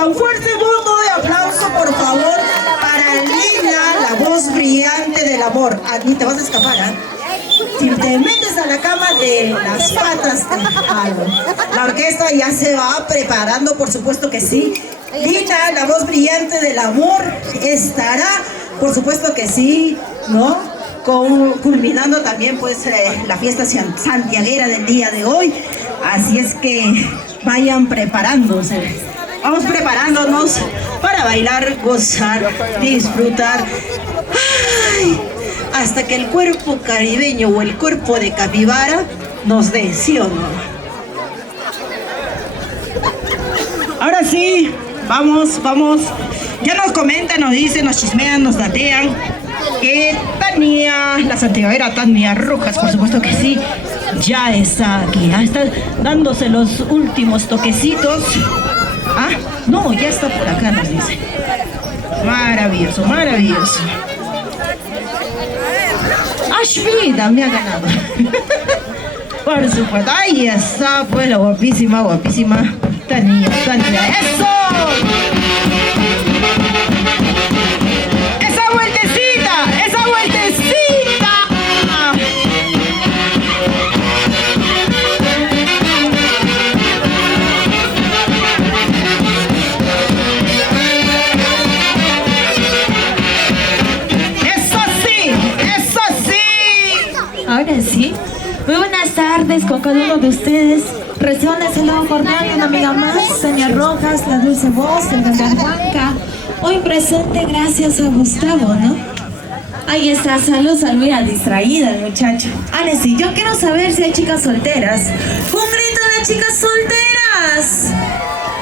fiesta. Un fuerte voto de aplauso, por favor, para Lina, la voz brillante del amor. Aquí te vas a escapar, ¿ah? Si te metes a la cama de las patas, te jalo. La orquesta ya se va preparando, por supuesto que sí. Lina, la voz brillante del amor, estará, por supuesto que sí, ¿no? Culminando también pues la fiesta santiaguera del día de hoy. Así es que vayan preparándose. Vamos preparándonos para bailar, gozar, disfrutar. ¡Ay! Hasta que el cuerpo caribeño o el cuerpo de capibara nos dé, ¿sí o no? Ahora sí, vamos. Ya nos comentan, nos dicen, nos chismean, nos datean que Tania, la santiaguera Tania Rojas, por supuesto que sí, ya está aquí, ya está dándose los últimos toquecitos. Ah, no, ya está por acá, nos dice. Maravilloso, maravilloso. Ashvida me ha ganado. Por supuesto, ahí está, pues la guapísima Tania. ¡Eso! ¡Esa vueltecita! ¡Eso sí! Ahora sí, muy buenas tardes con cada uno de ustedes. Reciban el saludo cordial de una amiga más, Tania Rojas, la dulce voz del Huanca. Hoy presente gracias a Gustavo, ¿no? Ahí está, salud, mira, distraída el muchacho. Ahora sí, yo quiero saber si hay chicas solteras. ¡Un grito de chicas solteras!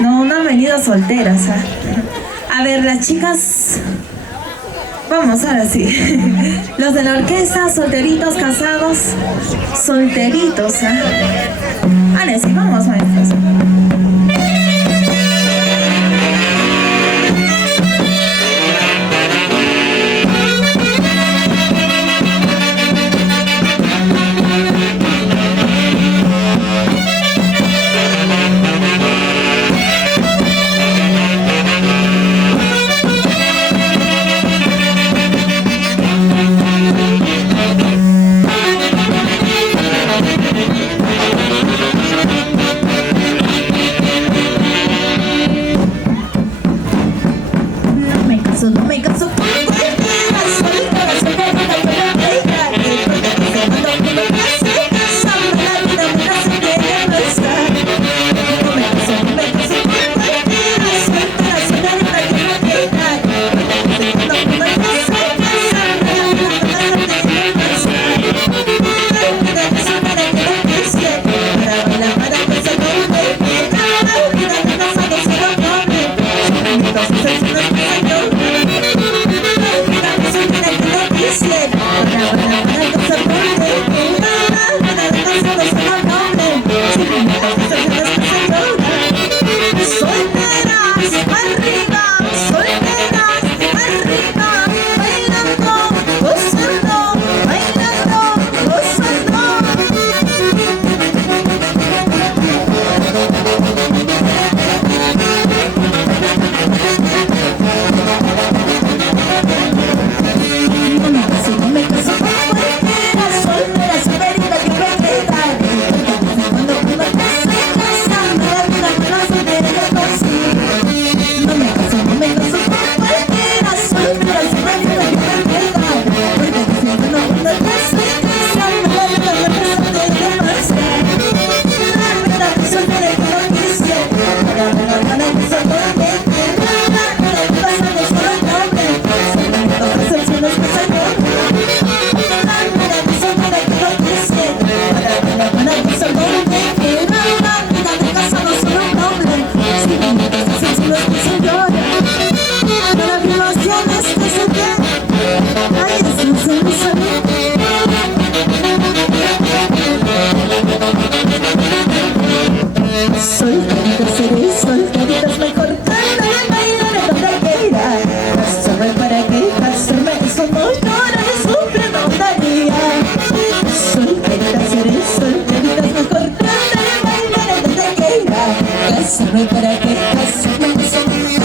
No han venido solteras, ¿ah? A ver, las chicas... Vamos, ahora sí. Los de la orquesta, solteritos, casados, solteritos, ¿ah? Ahora sí, vamos, maestros. Casarme para que casarme,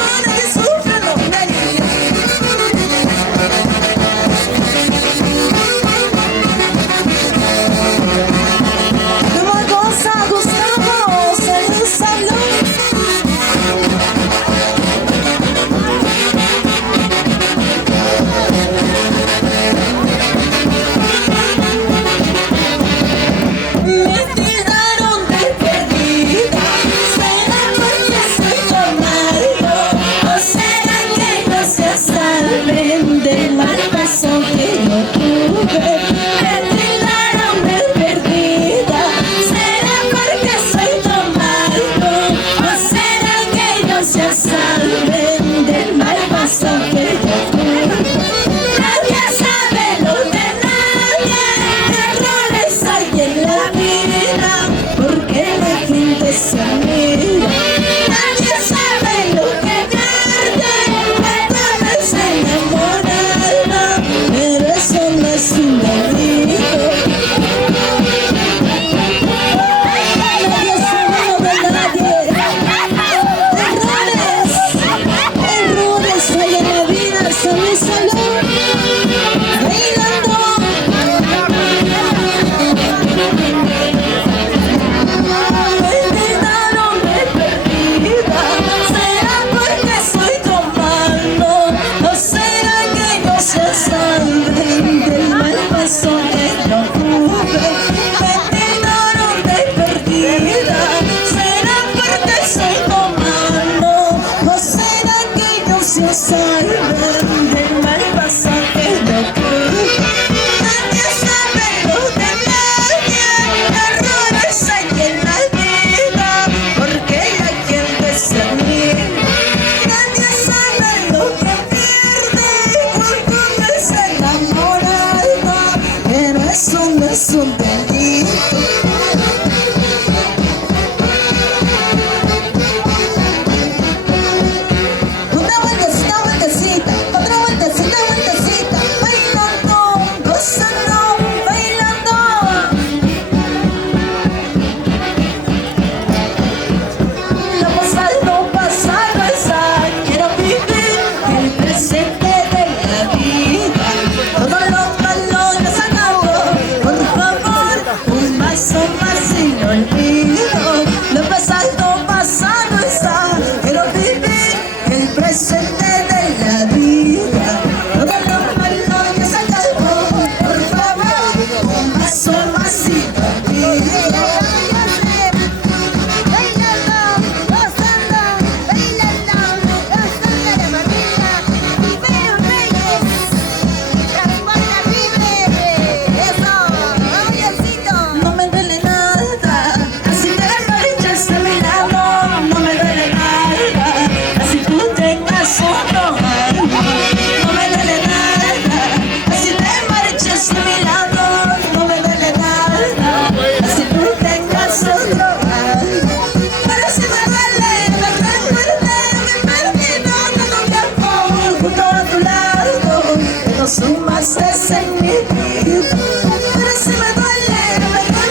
Pero si me duele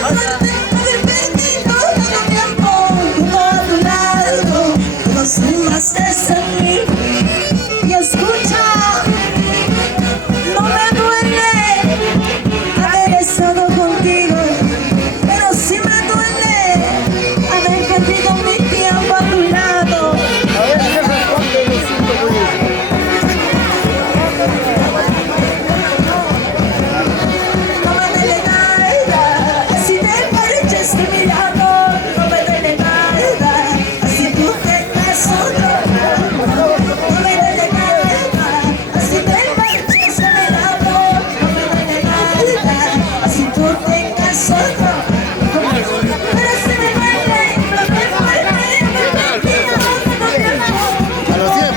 haber perdido tanto tiempo junto a tu lado. No sumaste en mí. Y escucha, no me duele haber estado contigo, pero sí me duele haber perdido mi tiempo a tu lado. No me duele nada, si te marchas de mi lado. No me duele nada, si tú tengas otro. No me duele nada, si te marchas de mi lado. No me duele nada, si tú tengas otro. Pero si me duele, no me duele. A los 100.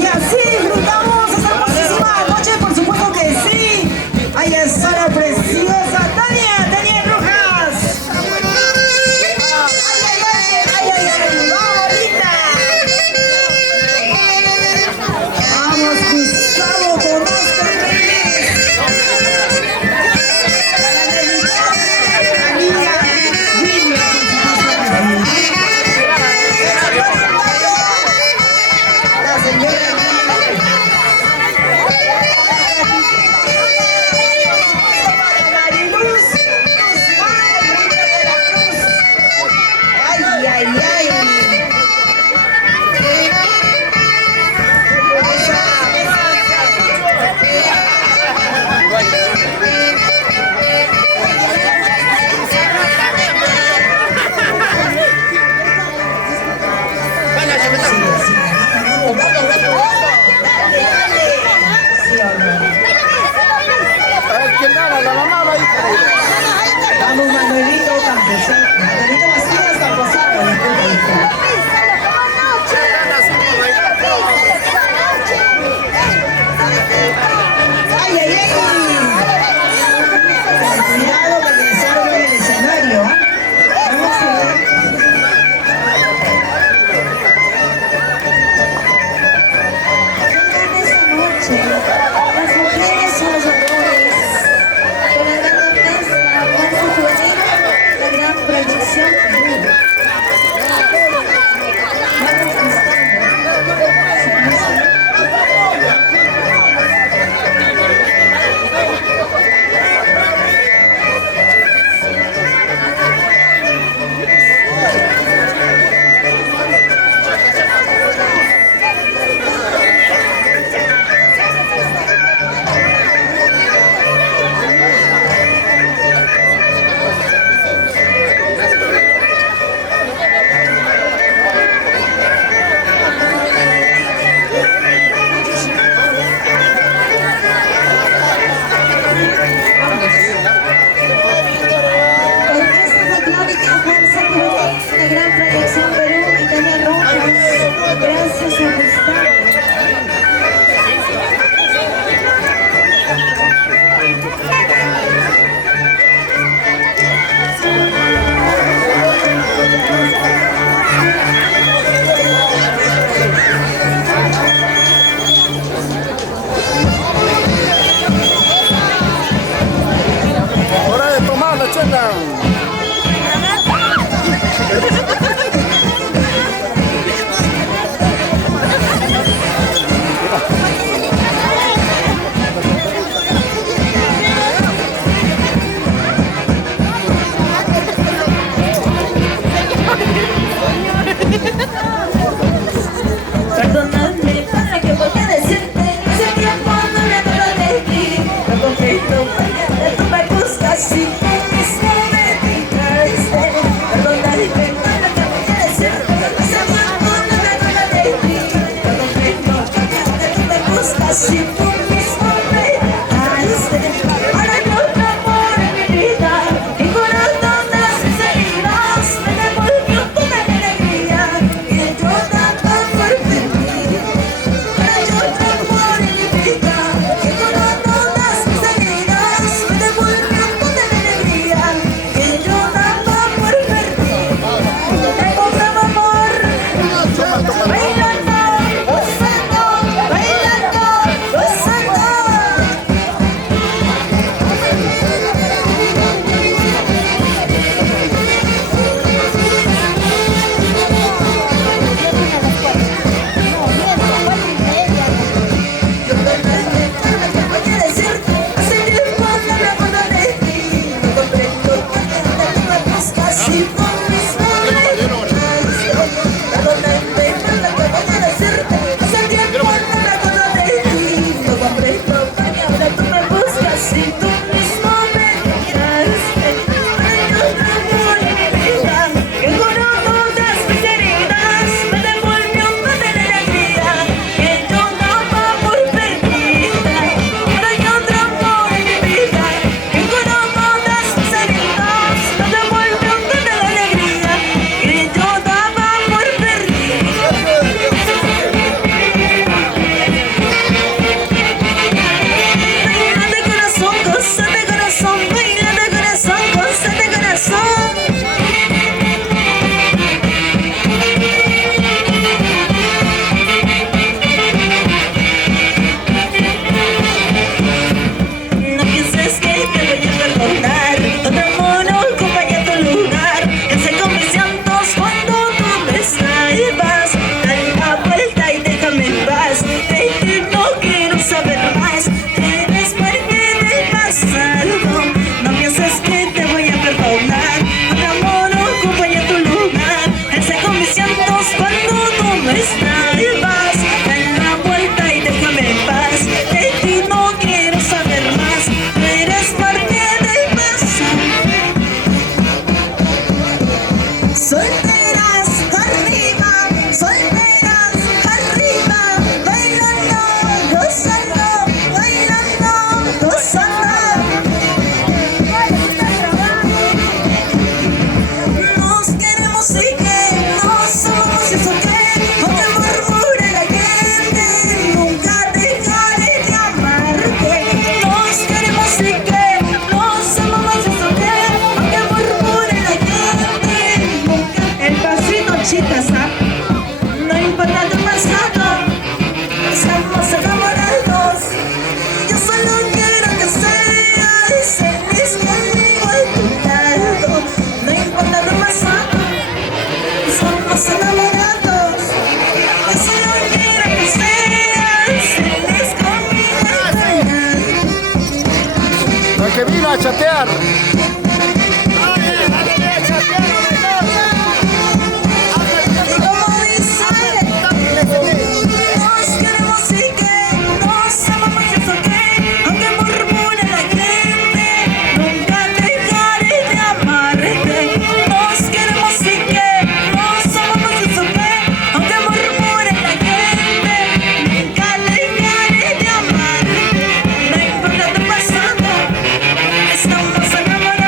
Y así disfrutamos esta hermosísima noche, por supuesto que sí. Ahí está la preciosa Tania Rojas. Ay, vamos, linda. Vamos, Gustavo Tomás Fernández. Amiga William. La señora Mariluz Guzmán de la Cruz. Ay, ay, ay. ¿Quién gana? La mamá va a ir. Vamos, Manuelito Camposano. Manuelito Bastidas Camposano. Ay, ay, ay. Cuidado porque se abre el escenario. Vamos a ver. Esta noche, las mujeres adoradores, con la gran orquesta, Fuerza Juvenil, la gran proyección. Si tú mismo me digas que yo no voy a mi vida, que curó todas mis heridas, me devolvió toda la alegría que yo daba por perdida. Ahora hay otro amor en mi vida, que curó todas mis heridas, me devolvió toda la alegría que yo daba por perdida. Baila de corazón, goza de corazón, baila de corazón, goza de corazón. No pienses que te voy a perdonar, otro amor no acompaña tu lugar. Pensé con mis llantos cuando tú me salvas. Dale la vuelta y déjame en paz, de ti no quiero saber más. Eres parte del pasado, no pienses que te voy a perdonar, otro amor no acompaña tu lugar. Pensé con mis llantos cuando tú me salvas. Dale la vuelta y déjame en paz, de ti no quiero saber más. Tú eres parte del pasado. Solteras arriba, bailando, gozando, bailando, gozando. Nos queremos y que no somos eso que, aunque murmure la gente, nunca dejaré de amarte. Nos queremos y que no somos eso que, aunque murmure la gente, nunca. El pasito, chicas, ¿ah? No importa tu pasado, estamos enamorados. Yo solo quiero que seas feliz conmigo a tu lado. No importa tu pasado, estamos enamorados. Yo solo quiero que seas feliz conmigo a tu lado. La que vino a chatear. Y como dice, nos queremos y que nos amamos eso que, aunque murmure la gente, nunca dejaré de amarte. Nos queremos y que nos amamos eso que, aunque murmure la gente, nunca dejaré de amarte. No importa tu pasado, estamos enamorados.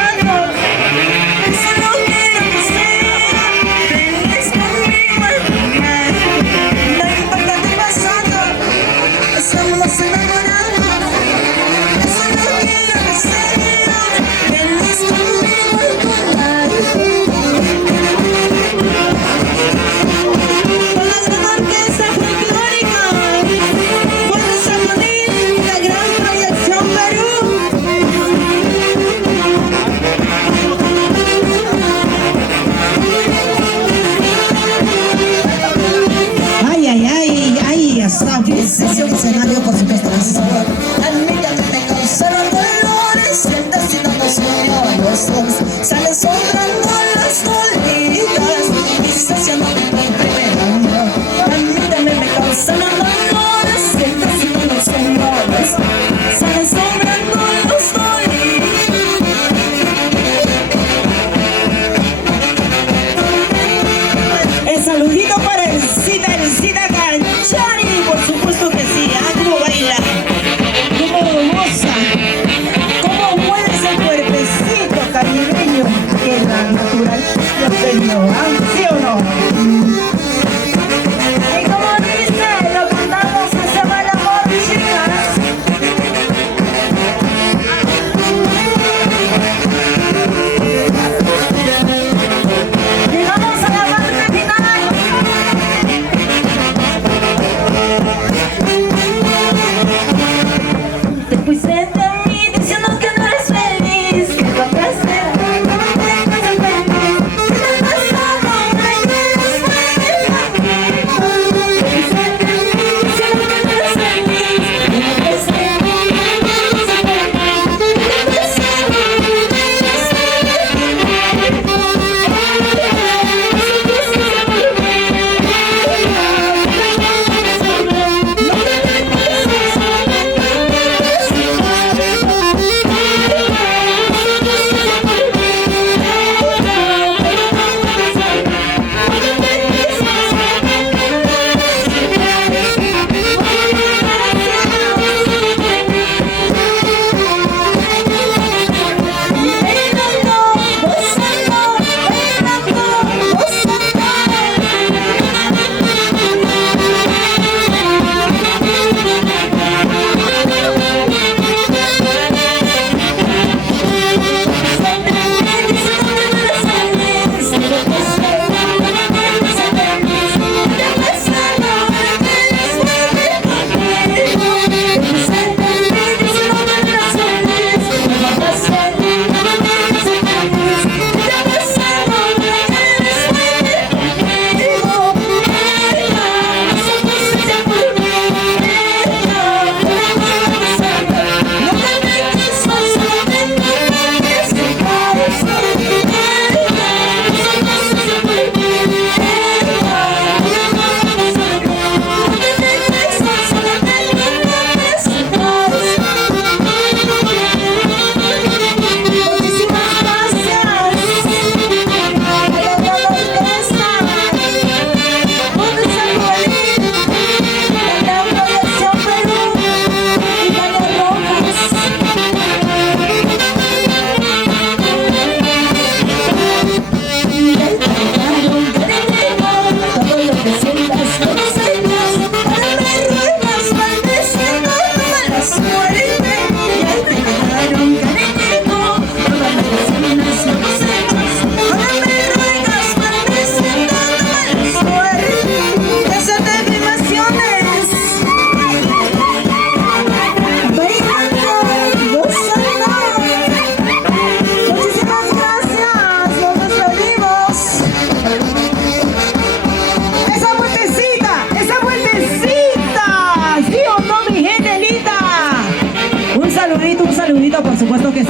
supuesto que sí.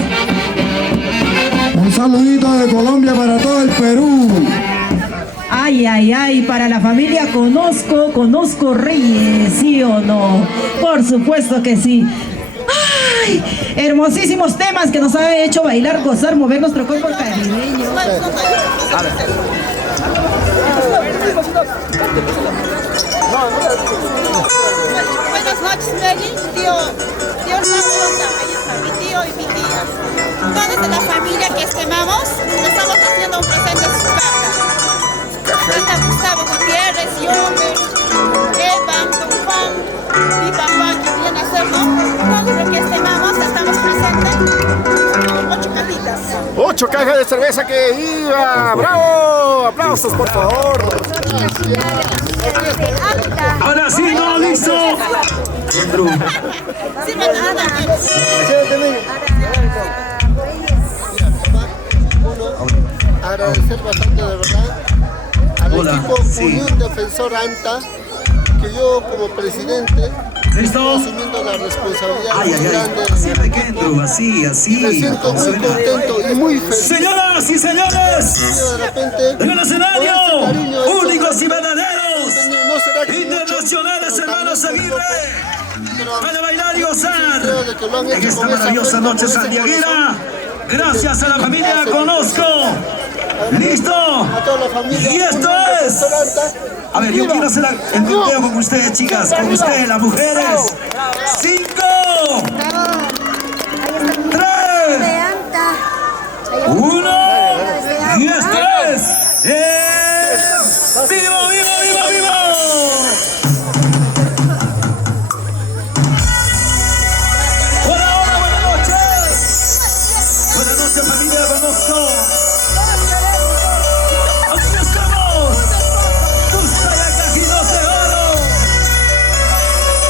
Un saludito de Colombia para todo el Perú. Ay, ay, ay, para la familia Conozco Reyes, ¿sí o no? Por supuesto que sí. ¡Ay! Hermosísimos temas que nos ha hecho bailar, gozar, mover nuestro cuerpo caribeño. Buenas noches, Meli. Tío Ramonda, ahí está, mi tío y mi tía. Todos de la familia que estimamos, le estamos haciendo un presente en su casa. Está Gustavo Gutiérrez, Yomer, Evan, Don Juan, mi papá que viene a hacerlo. Todos los que estimamos, estamos presentes con 8 cajitas. 8 cajas de cerveza que iba. ¡Bravo! ¡Aplausos, por favor! Ahora sí, no, listo. Sí, me nada. Agradecer bastante de verdad al equipo Unión Defensor ANTA, que yo como presidente ¿Listo? asumiendo la responsabilidad Ay, muy ay, ay. grande. Siempre que entro, así, así. Me siento muy contento y muy feliz. Señoras y señores, De repente, en el escenario, con ese cariño, únicos y verdaderos, no será que internacionales mucho, hermanos pero Aguirre, pero para bailar y gozar creo de que lo han hecho en esta con esa maravillosa fuerza, noche con ese santiaguera. corazón. Gracias a la familia Conozco. Listo. A toda la familia Y esto Unión es. Defensor ANTA. A ver, yo quiero hacer el conteo con ustedes, chicas, con ustedes, las mujeres. 5, 3, 1, y esto es. ¡Vivo, vivo, vivo, vivo! Hola, hola, buenas noches. Buenas noches, familia Conozco. Aquí estamos. Tus cajitos de oro.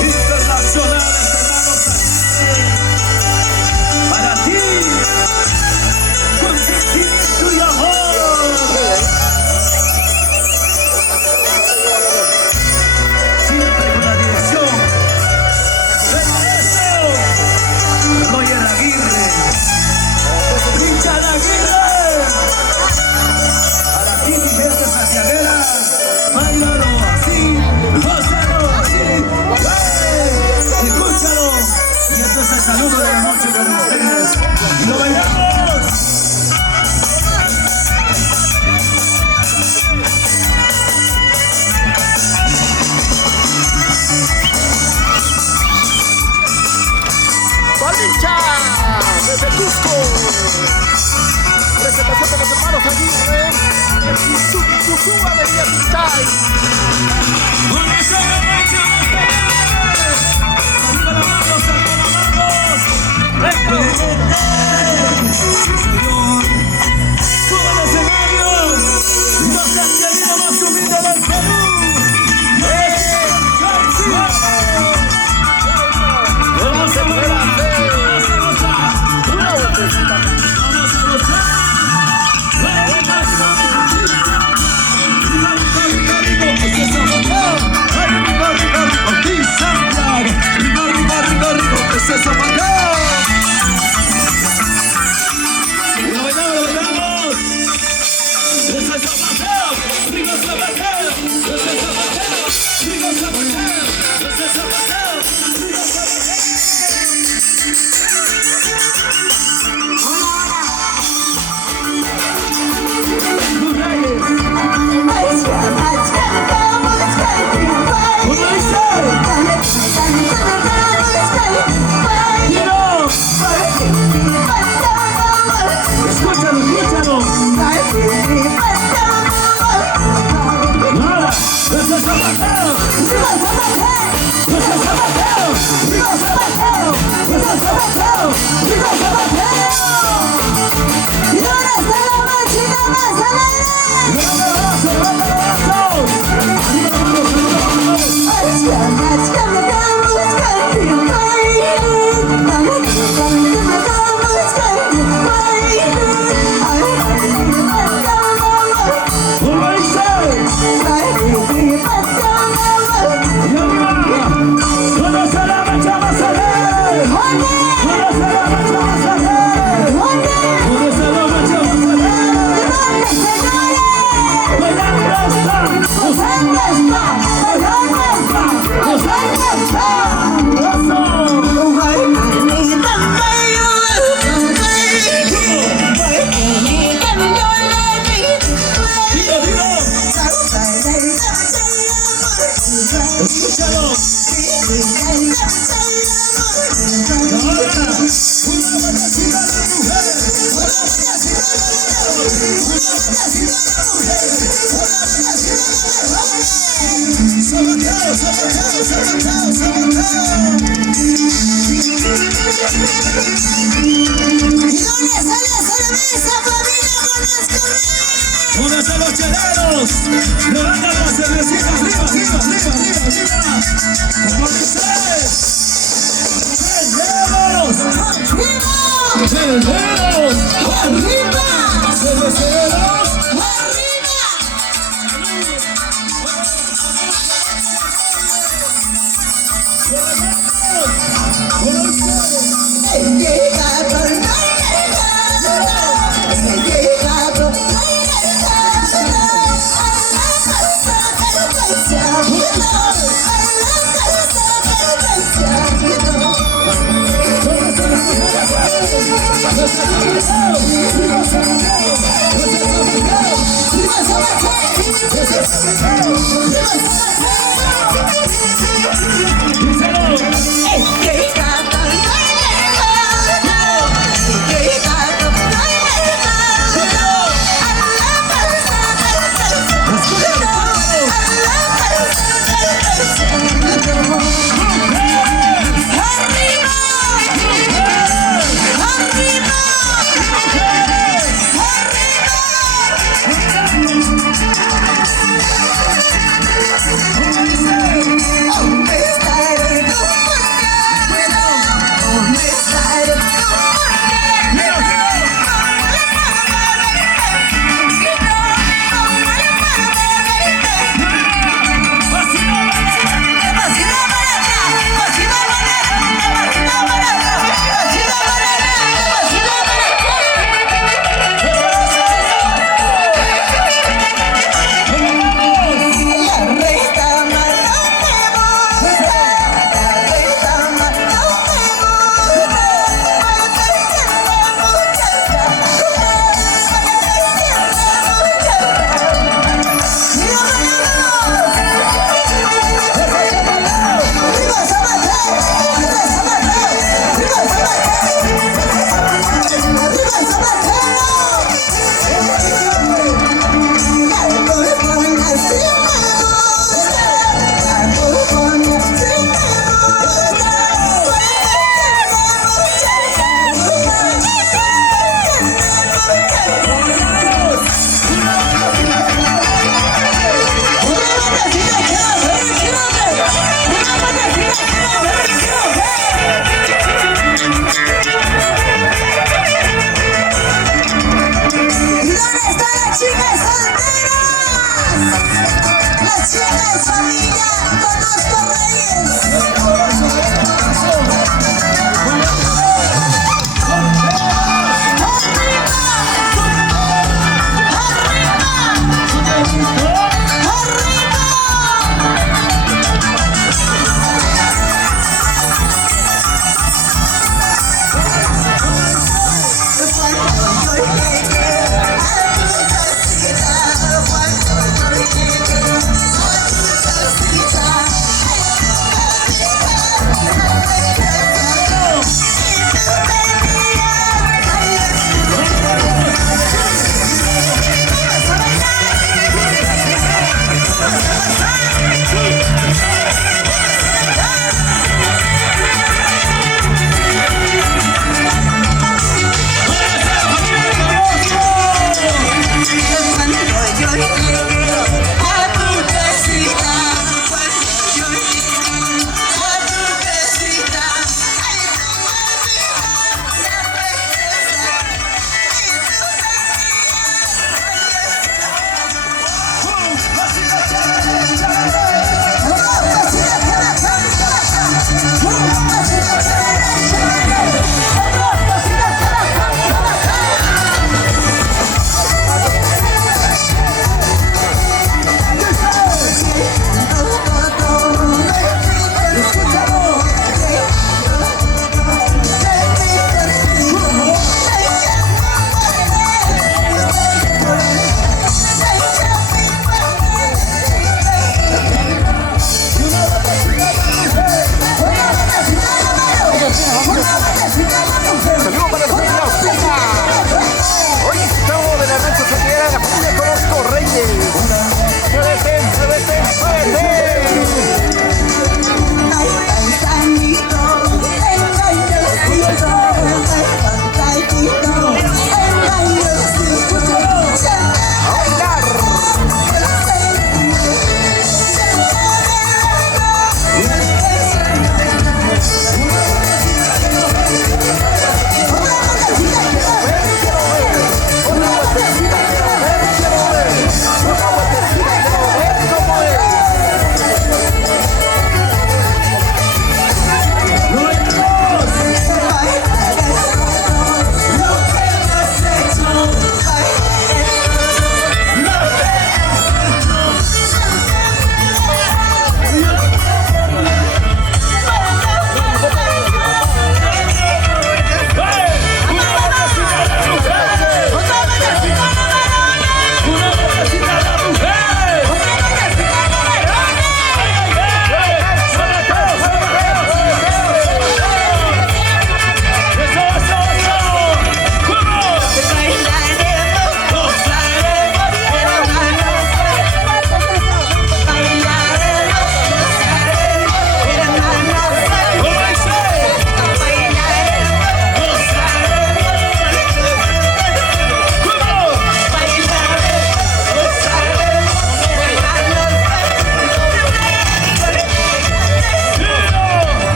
Internacionales, hermanos. Para ti. Con sentimiento y amor. Siempre con la dirección del maestro Roger Aguirre, Richard Aguirre. Para ti, mi gente santiaguera, bailalo así, gózalo así, escúchalo. Y esto es el saludo de la noche con ustedes. Y lo bailamos. ¡Balincha! Desde Cusco. Presentación de los hermanos Aguirre. El Sucúa de Yatichay. Buenas noches, arriba las manos, recto. Señor, sube al escenario, los santiagueros más humildes del Perú. Vamos a bailar, vamos a gozar, vamos a gozar. ¿Dónde están los cheleros? Levantan las cervecitas, arriba, arriba, arriba, arriba, arriba. ¿Cómo dice? ¡Cheleros! ¡Arriba! ¡Cheleros! ¡Arriba! ¡Cerveceros!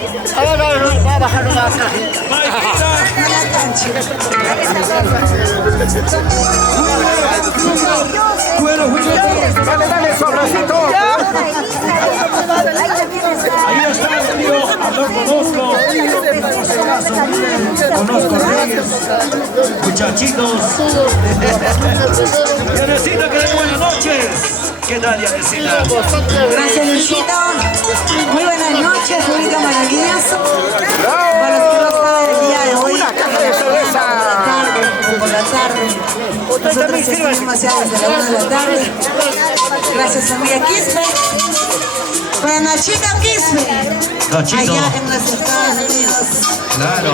Va a bajar una cajita. Dale, dale, sobrecito. Ahí está, tío. No conozco. Conozco Reyes. Muchachitos. Yanecita, que den buenas noches. ¿Qué tal, Yanecita? Gracias, Luchito. Muy buenas noches, público maravilloso. Para los que no saben el día de hoy, por la tarde. Nosotros estuvimos ya desde la 1 de la tarde. Gracias, familia Quispe. Para Nachito Quispe. Nachito. Allá en los Estados Unidos. Claro.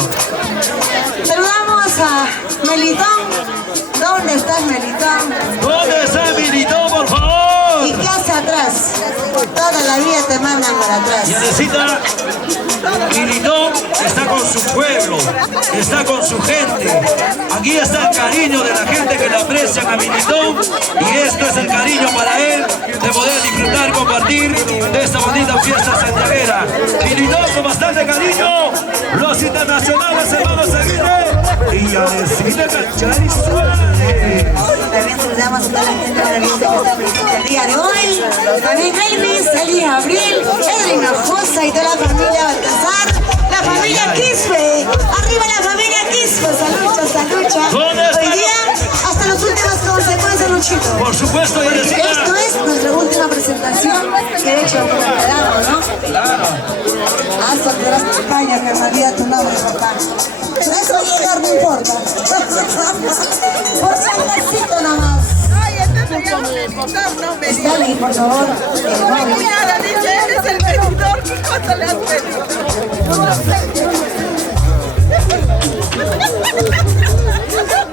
Saludamos a Melitón. ¿Dónde estás, Melitón? ¿Dónde está Militón, por favor? ¿Y qué hace atrás? Toda la vida te mandan para atrás. Yanecita, Militón está con su pueblo, está con su gente. Aquí está el cariño de la gente que le aprecian a Militón, y esto es el cariño para él de poder disfrutar, compartir de esta bonita fiesta santiaguera. Militón con bastante cariño, los internacionales hermanos Aguirre y Yanecita Canchari Suárez. También saludamos a toda la gente maravillosa que está presente el día de hoy. También Elvis, Eli Abril, Edwin Ajosa y toda la familia Baltasar. La familia Quispe. Arriba la familia Quispe. Salucha, salucha. Hoy día hasta las últimas consecuencias, Luchito. Por supuesto, Yanecita. Esto es nuestra última presentación que he hecho con el pedado, ¿no? Claro. Hasta que las campañas que me olvida tu nombre, papá. Pero eso llegar no importa. Por si acaso nomás. Ay, entonces ya no me Dale, por favor. Mi cuñada dice, eres el medidor, ¿qué cosa le has pedido?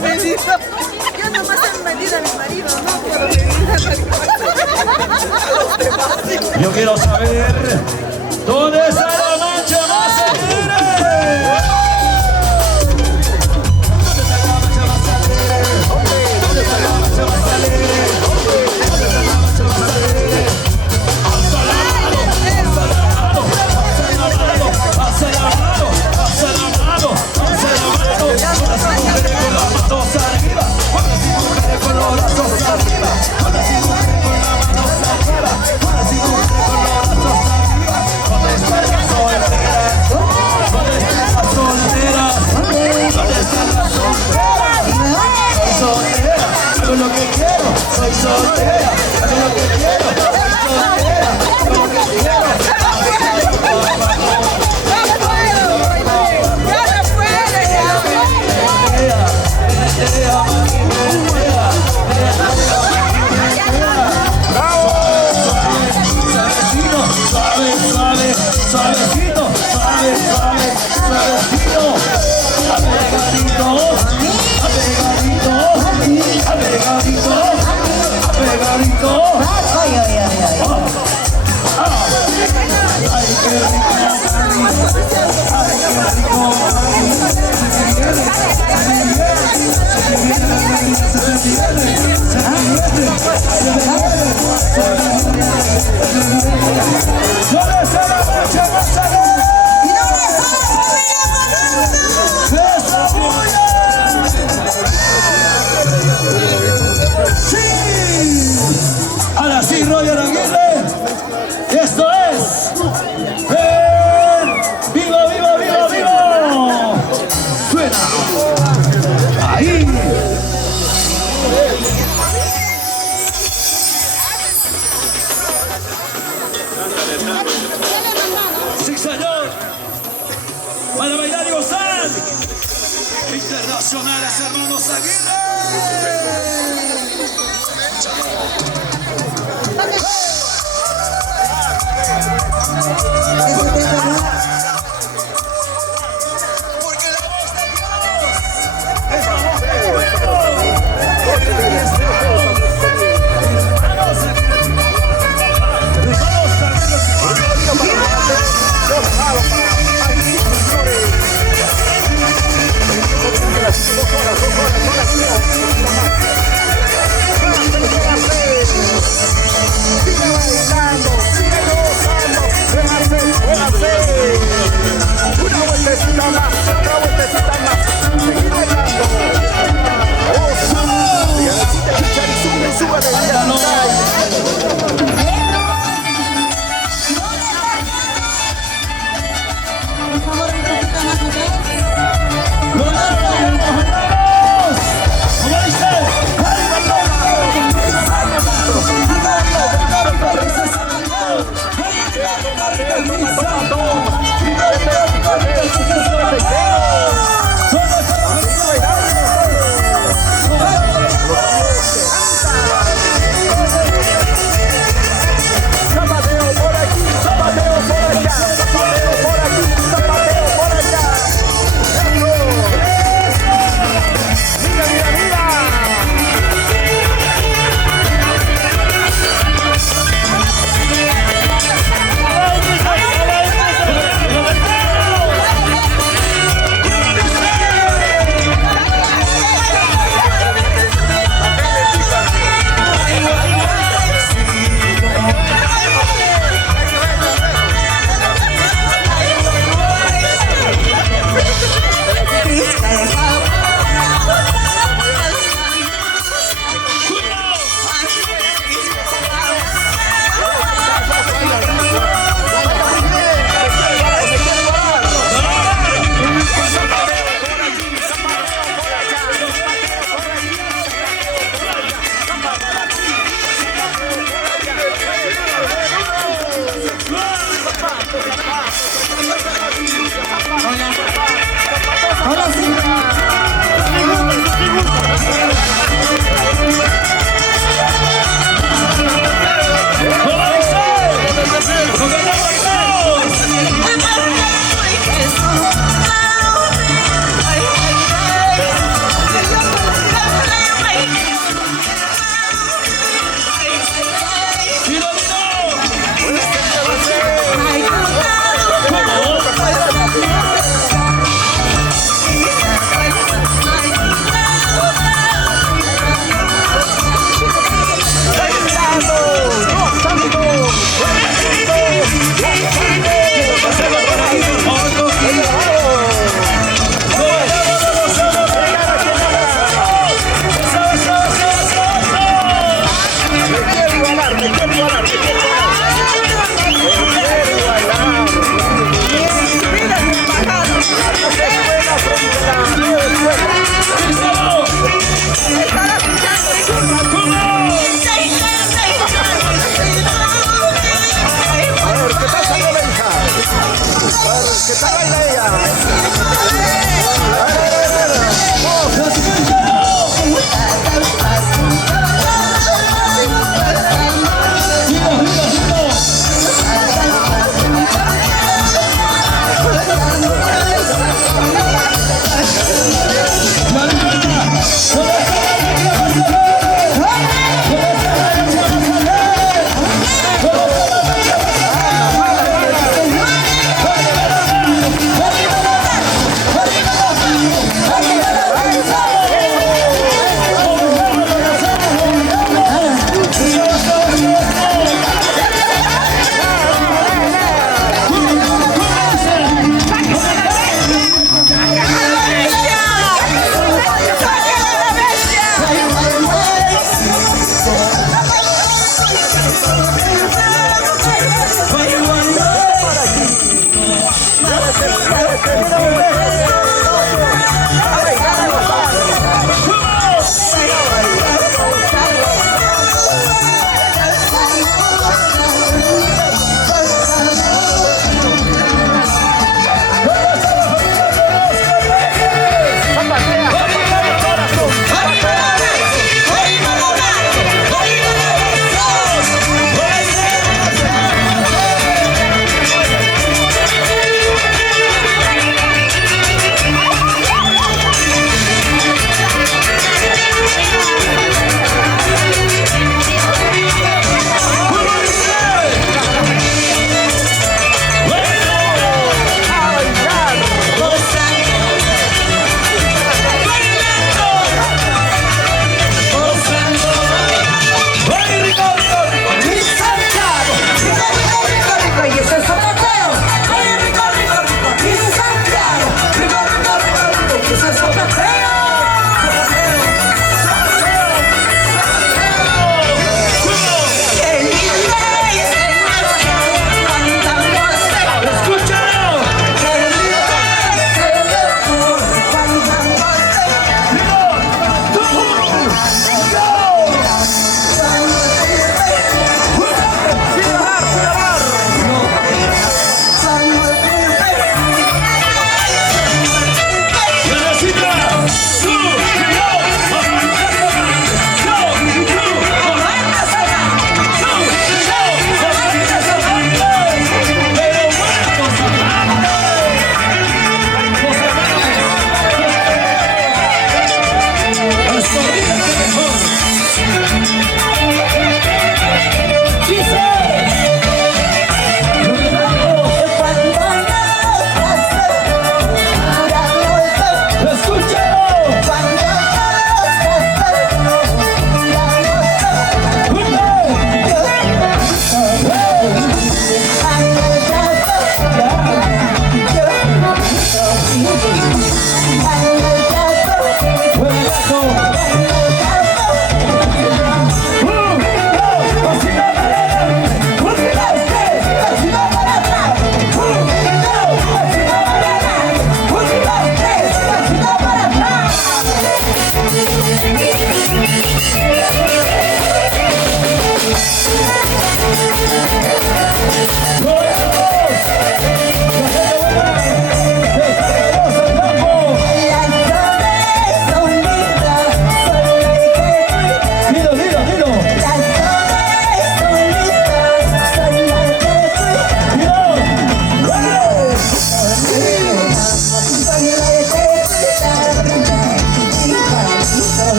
Medidor. Yo nomás he medido a mi marido, no puedo medir a los demás. Yo quiero saber dónde está la mancha más alegre. Ahora sí, Roger Aguirre, esto es ¡Vivo, vivo, vivo, vivo! ¡Suena! ¡Ahí! ¡Sí, señor! ¡Para bailar y gozar! ¡Internacionales hermanos Aguirre!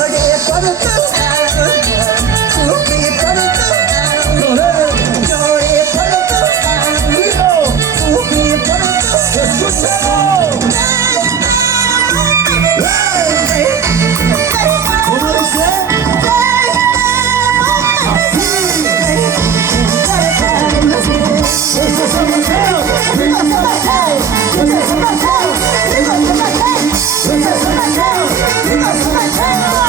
Lloré por tu amor, sufrí por tu amor. Lloré por tu amor, sufrí por tu amor. ¿Cómo dice? ¡Viva San Mateo! ¡Viva San Mateo!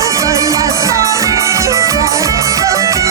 soy la sonrisa, lo que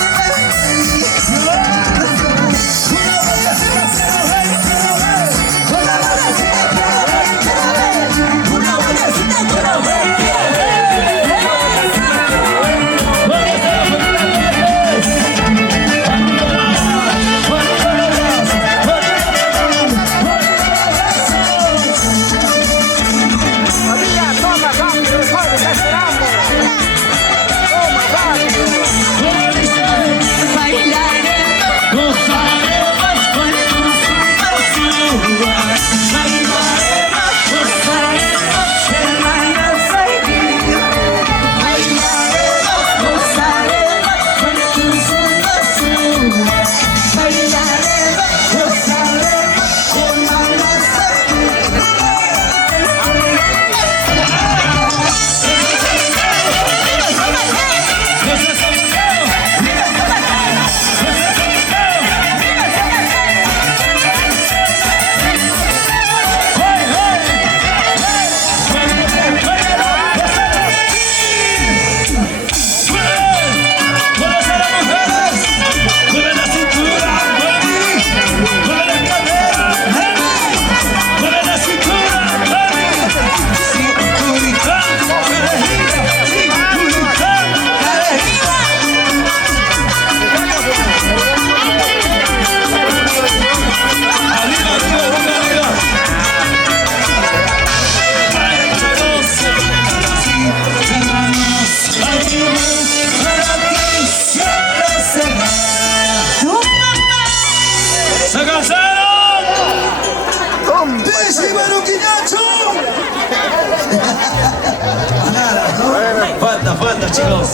Falta, chicos.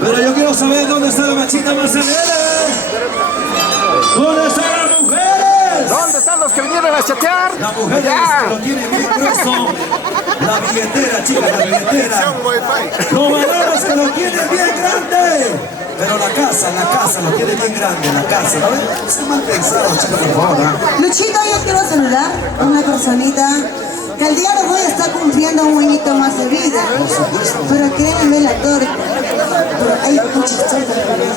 Pero yo quiero saber dónde está la machita marcelera. ¿Dónde están las mujeres? ¿Dónde están los que vinieron a chatear? Las mujeres que lo tienen bien grueso. La billetera, chicos, la billetera. Los varones que lo tienen bien grande. Pero la casa lo tiene bien grande, la casa, ¿no ven? Son mal pensados, chicos, por favor. Luchito, yo quiero saludar a una personita que el día de hoy está cumpliendo un añito más de vida. Pero quieren ver la torta. Pero hay muchas tortas por allá.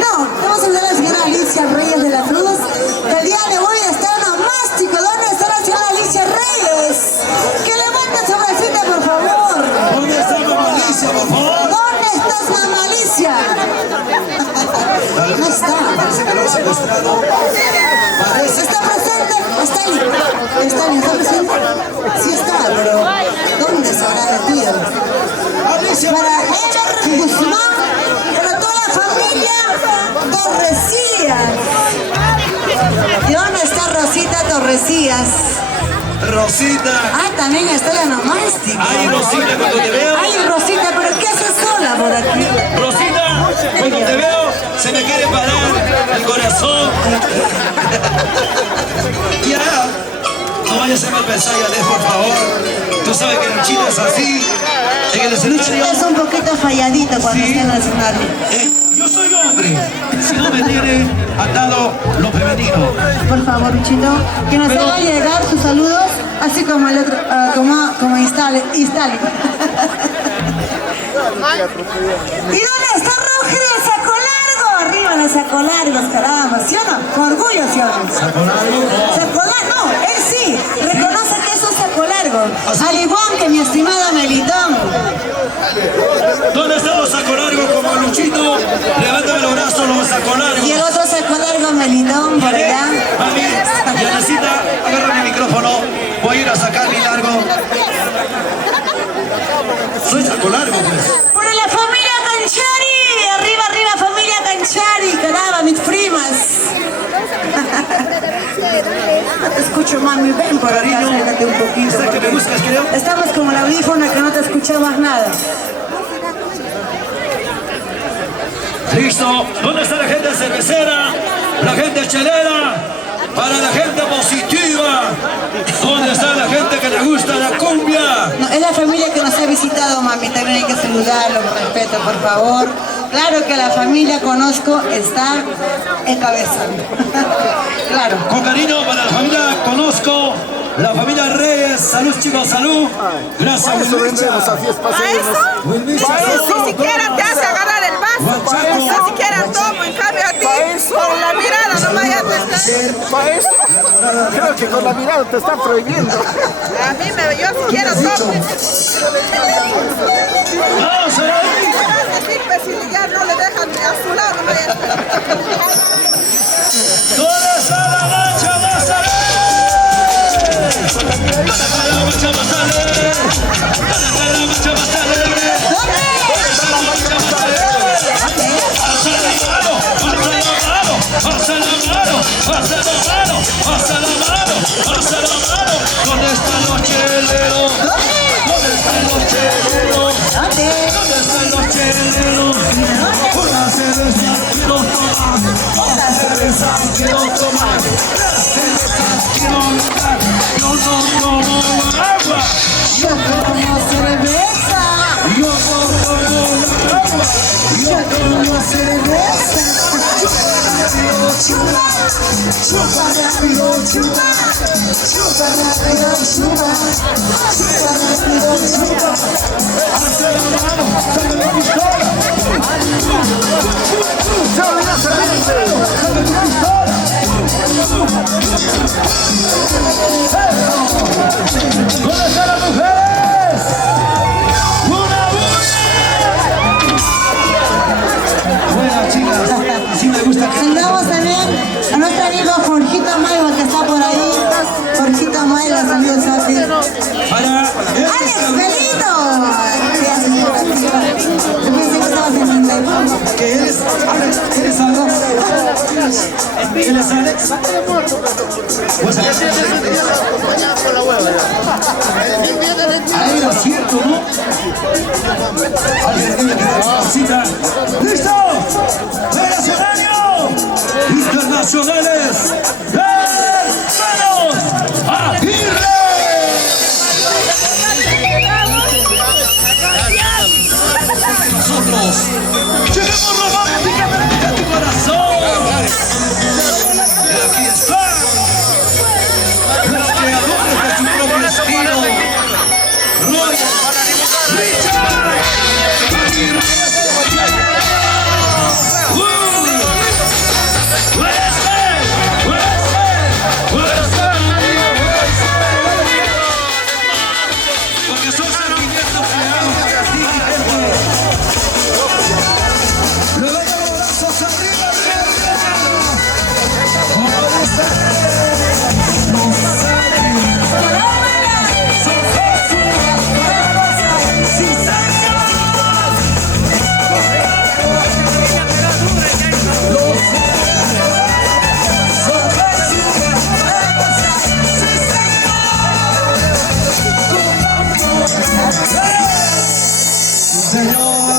No, vamos a saludar a la señora Alicia Reyes de la Cruz, que el día de hoy está nomástico. ¿Dónde está la señora Alicia Reyes? Que levante su bracita, por favor. ¿Dónde está Mamá Alicia, por favor? ¿Dónde estás, Mamá Alicia? No está. Parece que lo han secuestrado. Parece. ¿Está presente? ¿Está ahí? ¿Está ahí? ¿Está presente? Sí está, pero ¿dónde se habrá metido? Para Ever Guzmán, para toda la familia Torrecillas. ¿Y dónde está Rosita Torrecillas? Rosita. Ah, también está la nomástica. Ay, Rosita, cuando te veo. Ay, Rosita, ¿pero qué haces sola por aquí? Rosita, cuando te veo, se me quiere parar el corazón. Ya, no vayas a mal pensar, Yadez, por favor. Tú sabes que el chino es así. En el escenario. Es un poquito falladito cuando Sí. está en el escenario. Yo soy hombre. Si no me tiene atado lo femenino. Por favor, Luchito, que nos haga llegar sus saludos, así como el otro, como Instali. ¿Y dónde está Rogelio Saco Largo? Arriba los Saco Largos, caramba, ¿sí o no? Con orgullo, ¿sí o no? ¿Saco largo? Saco Largo, no, él sí, reconoce que es un Saco Largo, al igual que mi estimada Melitón. ¿Dónde están los saco largos como Luchito? Levántame los brazos, los saco largos. Y el otro Saco Largo, Melitón, por allá. Mami, Yanecita, agarra mi micrófono. Voy a ir a sacar mi largo. Soy saco largo, pues. ¡Por la familia Canchari! ¡Arriba, arriba, familia Canchari! ¡Caramba, mis primas! No te escucho, mami. Ven por acá, Cariño, acércate un poquito. ¿sabes que me buscas, creo? Estamos como el audífono que no te escuchamos nada. Listo. ¿Dónde está la gente cervecera? La gente chelera. Para la gente positiva. ¿Dónde está la gente que le gusta la cumbia? No, es la familia que nos ha visitado, mami. También hay que saludarlo con respeto, por favor. Claro que la familia Conozco está encabezando. Claro. Con cariño para la familia Conozco. La familia Reyes, salud chicos, salud. Gracias, Para eso Wilmicha. vendemos a fiesta ¿Para eso? Wilmicha, Para salud. eso. Ni siquiera te hace agarrar el vaso. Guachaco. Ni siquiera tomo. En cambio a ti, ¿Para eso? con la mirada no vayas a estar. Para eso. Creo que con la mirada te están prohibiendo. A mí yo siquiera tomo. Vamos a ver. Si ya no le dejan a su lado, no vaya a estar. ¿Dónde está la mancha? ¡Vas a ver! ¿Dónde está la mancha? ¡Vas a ver! ¿Dónde está la mancha? ¡Vas a ver! ¿Dónde está la mancha? ¡Vas a ver! ¡Alza la mano! ¡Alza la mano! ¡Alza la mano! ¡Alza la mano! ¡Alza la mano! ¿Dónde están los cheleros? ¿Dónde están los cheleros? ¿Dónde están los cheleros? Una cerveza quiero tomar, una cerveza quiero tomar, una cerveza quiero tomar. Yo no tomo agua, Yo como cerveza. yo no tomo agua, Yo como cerveza. chupa, Chupa rápido, chupa. Chupa rápido, chupa. Chupa rápido, chupa. alza la mano, saca la pistola, saca tu pistola. ¿Dónde están las mujeres? ¡Una bulla! Buenas chicas, si me gusta que... Saludamos también a nuestro amigo Jorgito Maiva que está por ahí. Jorgito Maiva, saludos a ti. Para ¡Alex Belito! Yo pensé que estabas en 31. que eres Alex. ¿Eres Alex? Pues ahí era cierto, ¿no? Alguien tiene que dar una cosita. ¡Listo! ¡Nacionales! ¡Internacionales! ¡Hermanos! ¡Aguirre! Nosotros llegamos románticamente a tu corazón. Y aquí está los creadores de su propio estilo, Roy Richard Aguirre. Porque son sentimientos creados para ti, luego de los brazos arriba, Señor.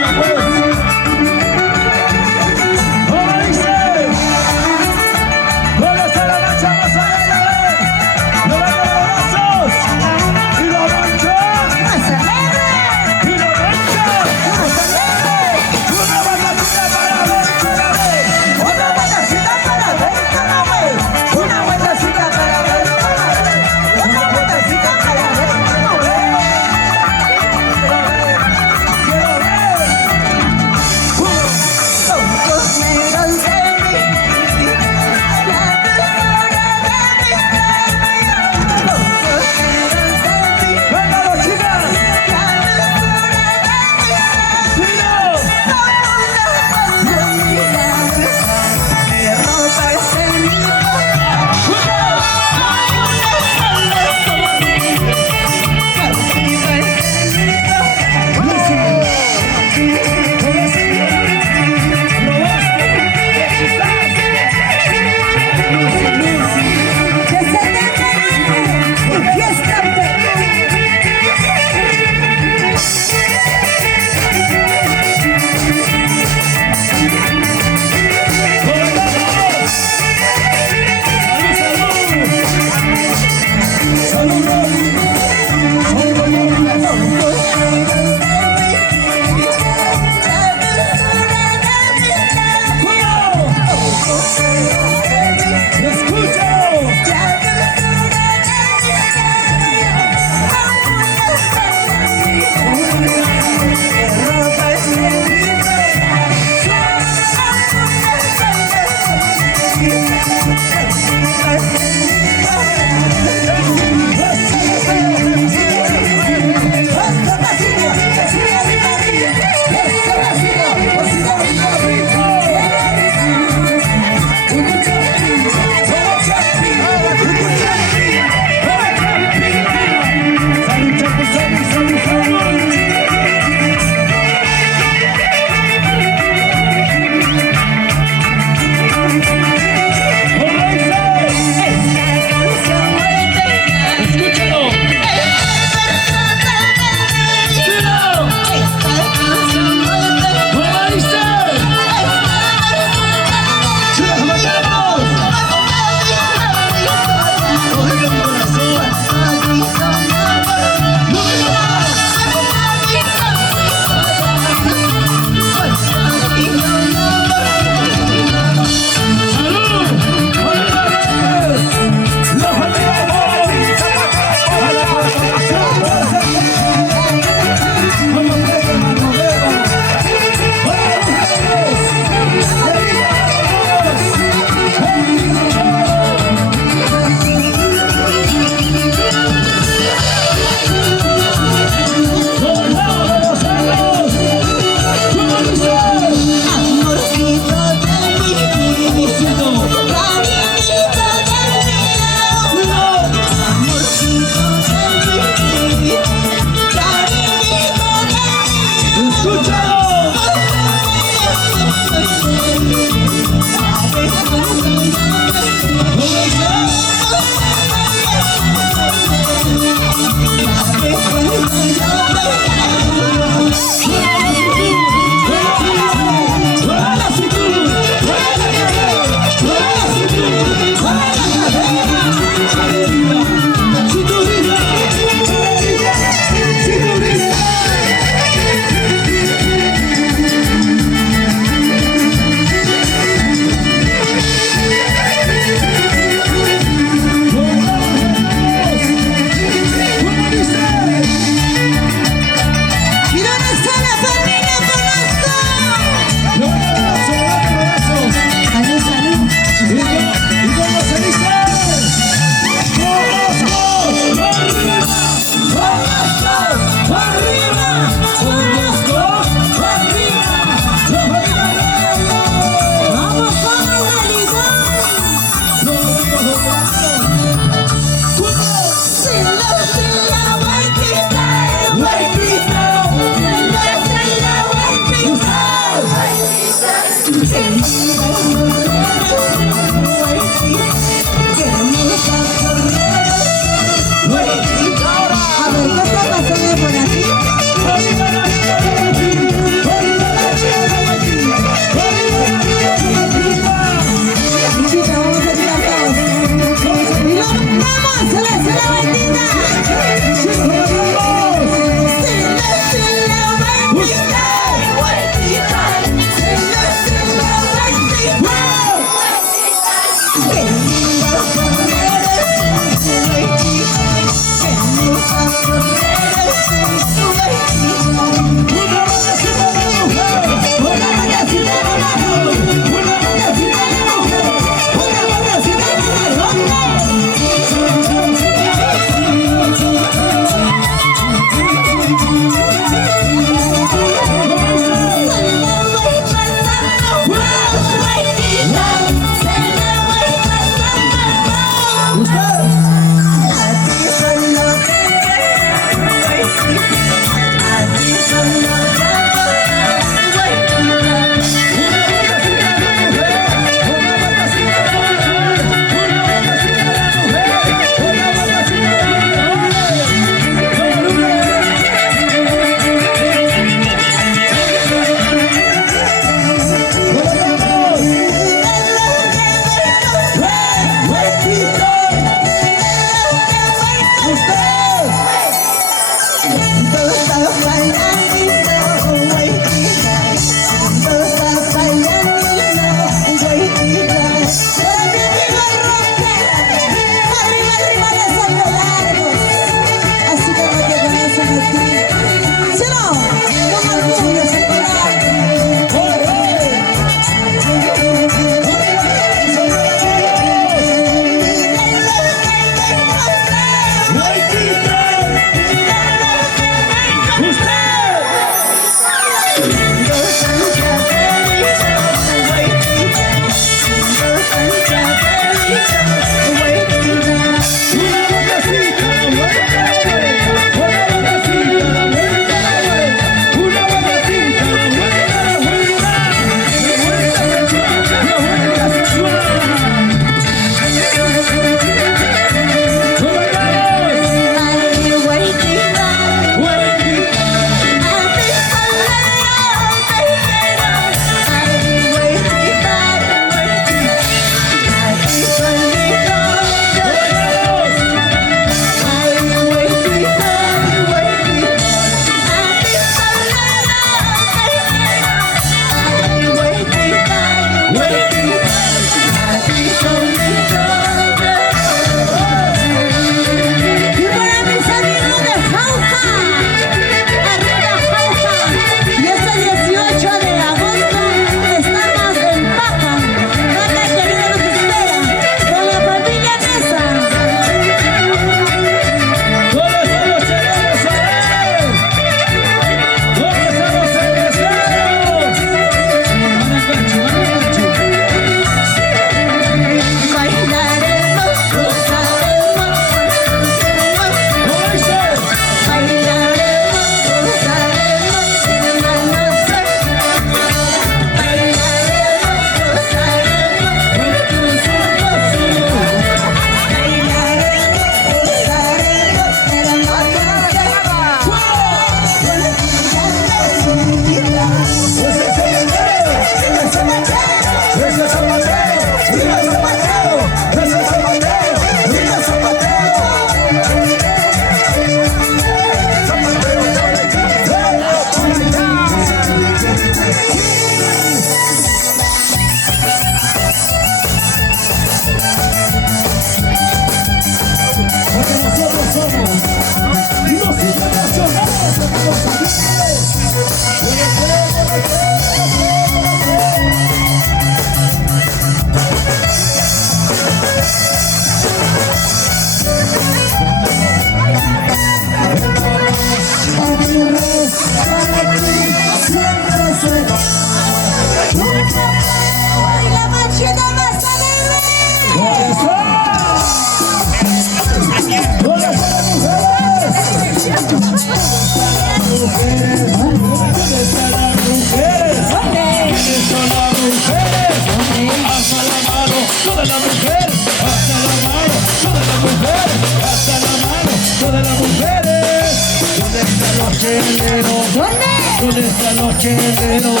¿Dónde están los cheleros?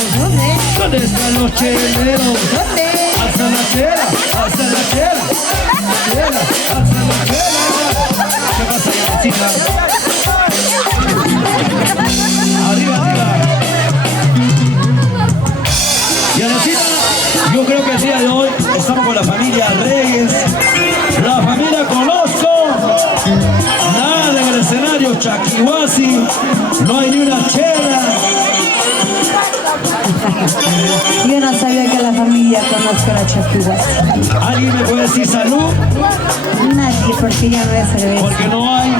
¿Dónde están los cheleros? Alza la chela, alza la chela, chela, alza la chela. ¿Qué pasa, Yanecita? Arriba, arriba. Yanecita, yo creo que el día de hoy estamos con la familia Reyes, la familia Conozco. Nada en el escenario Chaquihuasi, no hay ni una chela. Yo no sabía que la familia Conozco la Chaquihuasi. ¿Alguien me puede decir salud? Nadie, porque ya no es cerveza. Porque no hay.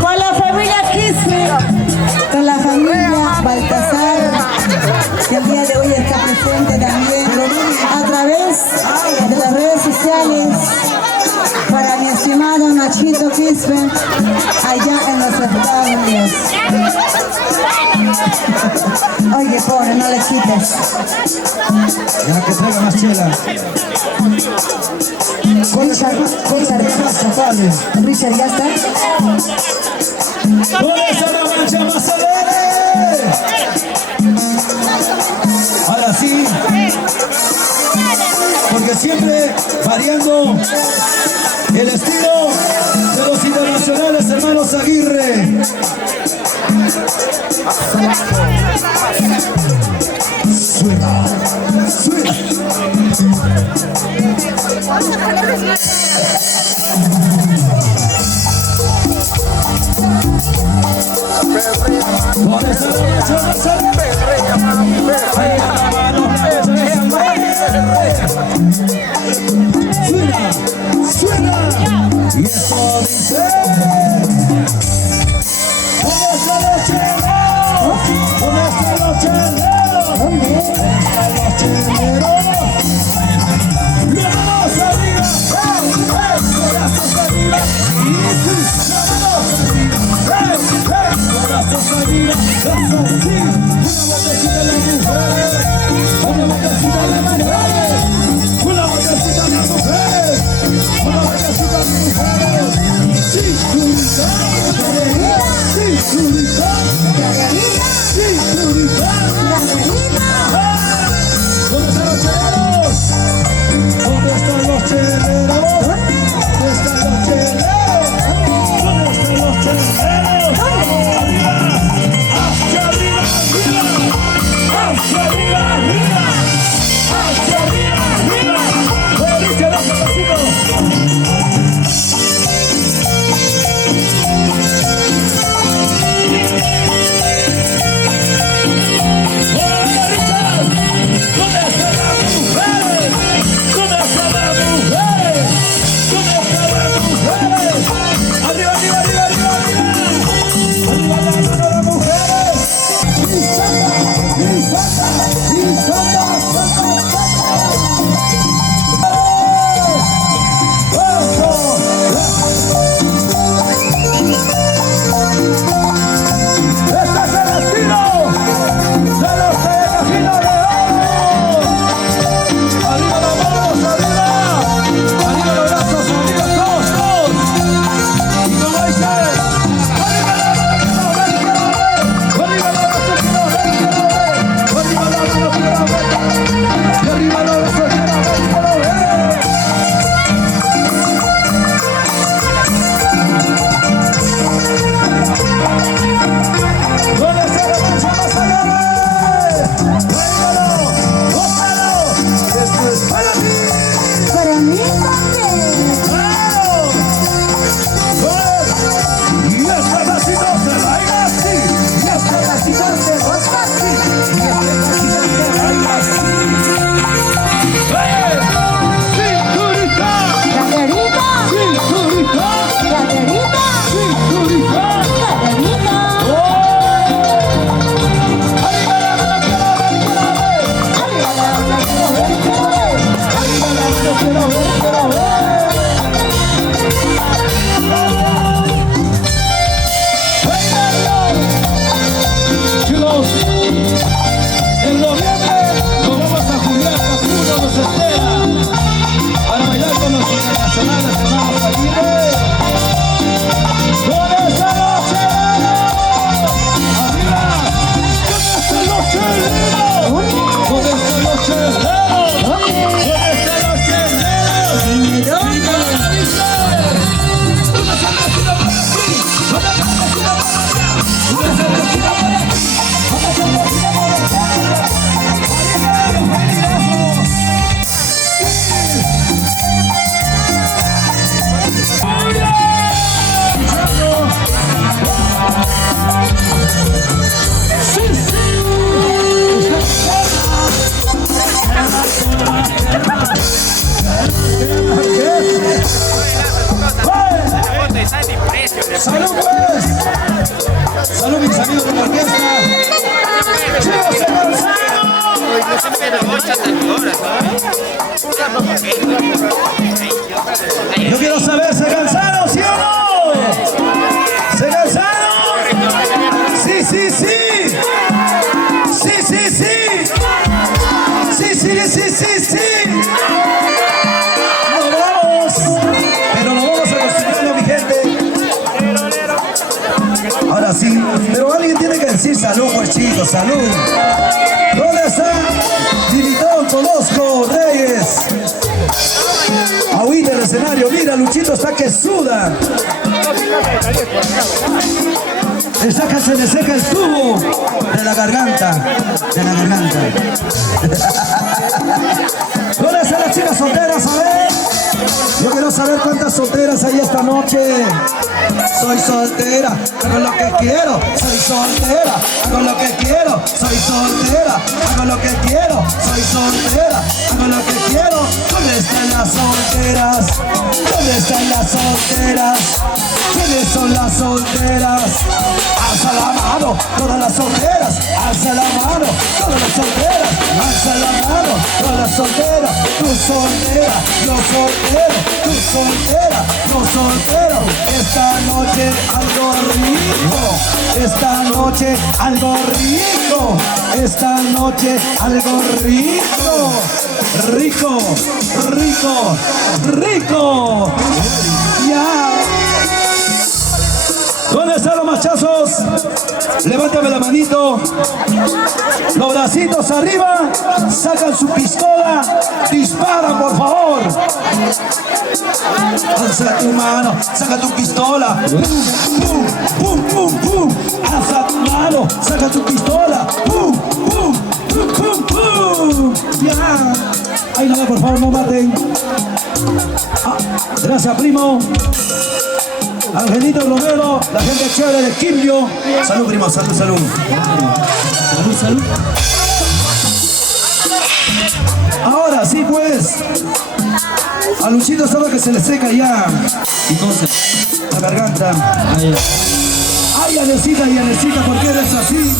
Con la familia Quispe, con la familia Baltasar, que el día de hoy está presente también a través de las redes sociales. Para mi estimado Nachito Quispe, allá en los Estados Unidos. Oye, pobre, no le quites. Ya que traiga más chela. Richard, ¿ya está? ¿Dónde está la mancha más alegre? Ahora sí. Porque siempre variando el estilo de los internacionales hermanos Aguirre. Suena, suena. ¿Dónde está la mancha más alegre? Suena, suena. Y eso dice. ¿Dónde están los cheleros? ¿Dónde están los cheleros? ¿Dónde están los cheleros? ¡Lo vamos arriba! ¡Hey, hey! ¡Corazón arriba! ¡Y sí! ¡Vamos arriba! ¡Hey, hey! ¡Corazón arriba! ¡Eso sí! ¡Una botecita de las mujeres! ¡Una botecita de las mujeres! ¡Una botecita de las mujeres! ¡Sí, Turita! ¡Sí, Turita! ¡Sí, Turita! ¿Dónde está la chela? Dime dónde. ¡Salud, pues! ¡Salud, mis amigos de la orquesta! ¡Chicos, se Yo quiero saber, ¿se cansaron, sí o no? ¿Se cansaron? ¡Sí, sí, sí! ¡Sí, sí, sí! ¡Sí, sí, sí, sí, sí! ¡Nos vamos! Pero nos vamos acostumbrando, mi gente. Ahora sí, pero alguien tiene que decir salud, pues chicos, salud. ¿Dónde está Dimitón, Tolosco, Reyes? Agüita el escenario, mira, Luchito está que suda. Se le seca el tubo de la garganta, ¿Dónde están las chicas solteras? A ver. Yo quiero saber cuántas solteras hay esta noche. Soy soltera, hago lo que quiero. Soy soltera, hago lo que quiero. Soy soltera, hago lo que quiero. Soy soltera, hago lo que quiero. ¿Dónde están las solteras? ¿Dónde están las solteras? ¿Quiénes son las solteras? Alza la mano, todas las solteras. Alza la mano, todas las solteras. Alza la mano, todas las solteras. Tú soltera, yo soltero. Tú soltera, yo soltero. Esta noche algo rico. Esta noche algo rico. Esta noche algo rico. Rico, rico, rico. Ya. ¿Dónde están los machazos? Levántame la manito. Los bracitos arriba. Sacan su pistola. Disparan, por favor. Alza tu mano. Saca tu pistola. Pum, pum, pum, pum. Alza tu mano. Saca tu pistola. Pum, pum, pum, pum, pum. Ya. Ay, no, por favor, no maten. Gracias, primo. Angelito Romero, la gente chévere de Quimbio. Salud, primo, salud, salud. Salud, salud. Ahora sí, pues. A Luchito sabe que se le seca ya. ¿Qué cosa? La garganta. Ay, Anecita, ¿por qué eres así?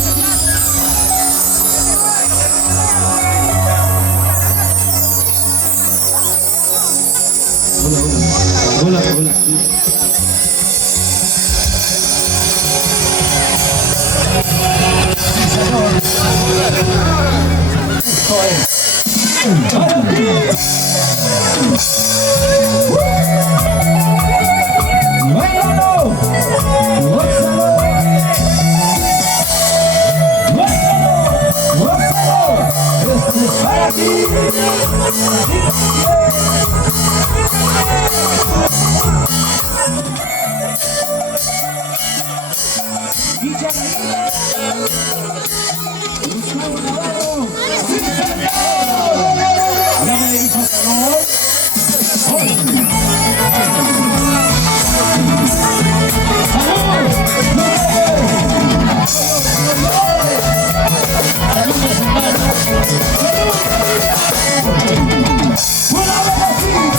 Hola, hola, hola. ¡Buena vez!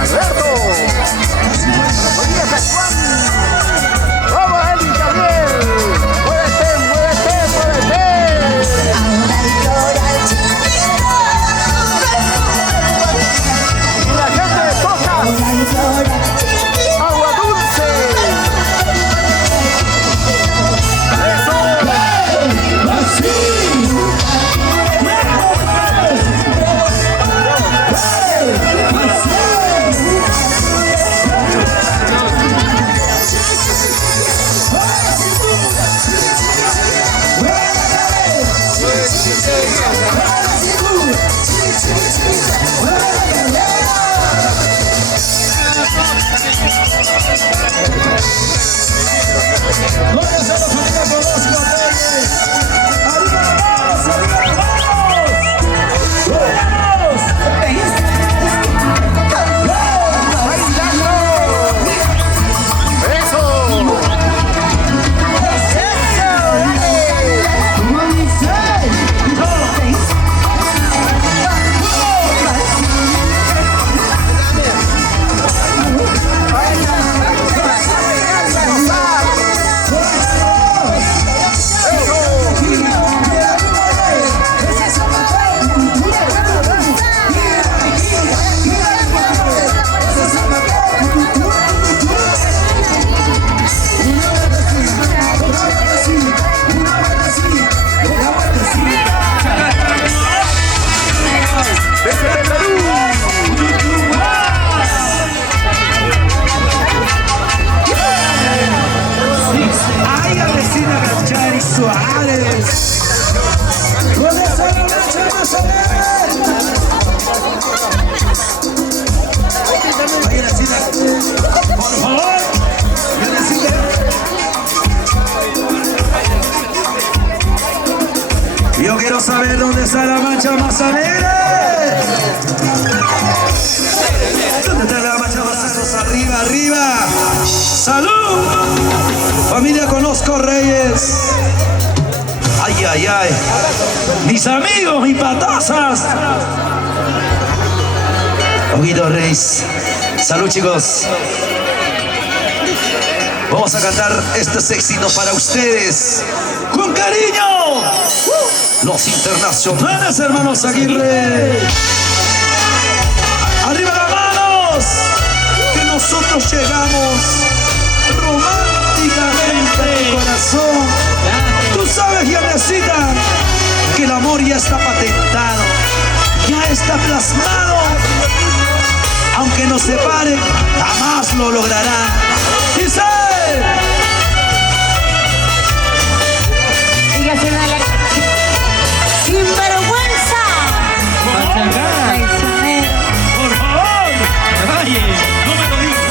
Alberto. Oye, Juan. Vamos, Eli Gabriel. Muévete, muévete, muévete. Y la gente toca. Agua dulce. Yo quiero saber dónde está la mancha más alegre. ¿Dónde está la mancha más alegre? Arriba, arriba. ¡Salud! Familia Conozco Reyes. Ay, ay, ay. Mis amigos, mis patazas. Ojitos Reyes. Salud, chicos. Vamos a cantar este éxito para ustedes. ¡Con cariño! Los internacionales, hermanos Aguirre. ¡Arriba las manos! Que nosotros llegamos románticamente a tu corazón. Tú sabes, Gianecita, que el amor ya está patentado, ya está plasmado. Aunque nos separen, jamás lo lograrán. ¡Dice! ¡Sin vergüenza! Por favor. Oye, no me lo digas.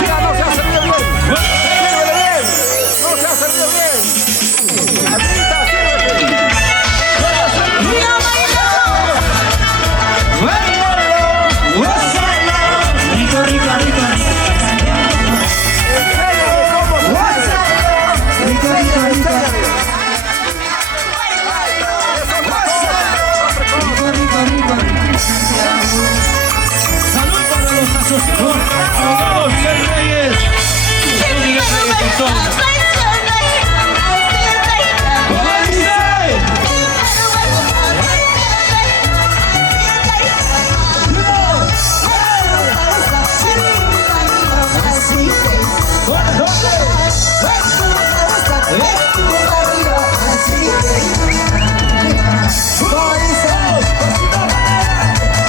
Mira, no se ha servido bien. Sírvele bien. No se ha servido bien. Amiguita, sírvete. ¡Mira, Rico, rico, rico. Salud para los asociados. Abogados Miguel Reyes. Salud Miguel Reyes Pintón.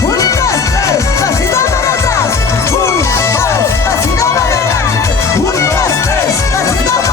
¡Un, dos, tres! ¡Pasito para atrás! ¡Un, dos, tres! ¡Pasito para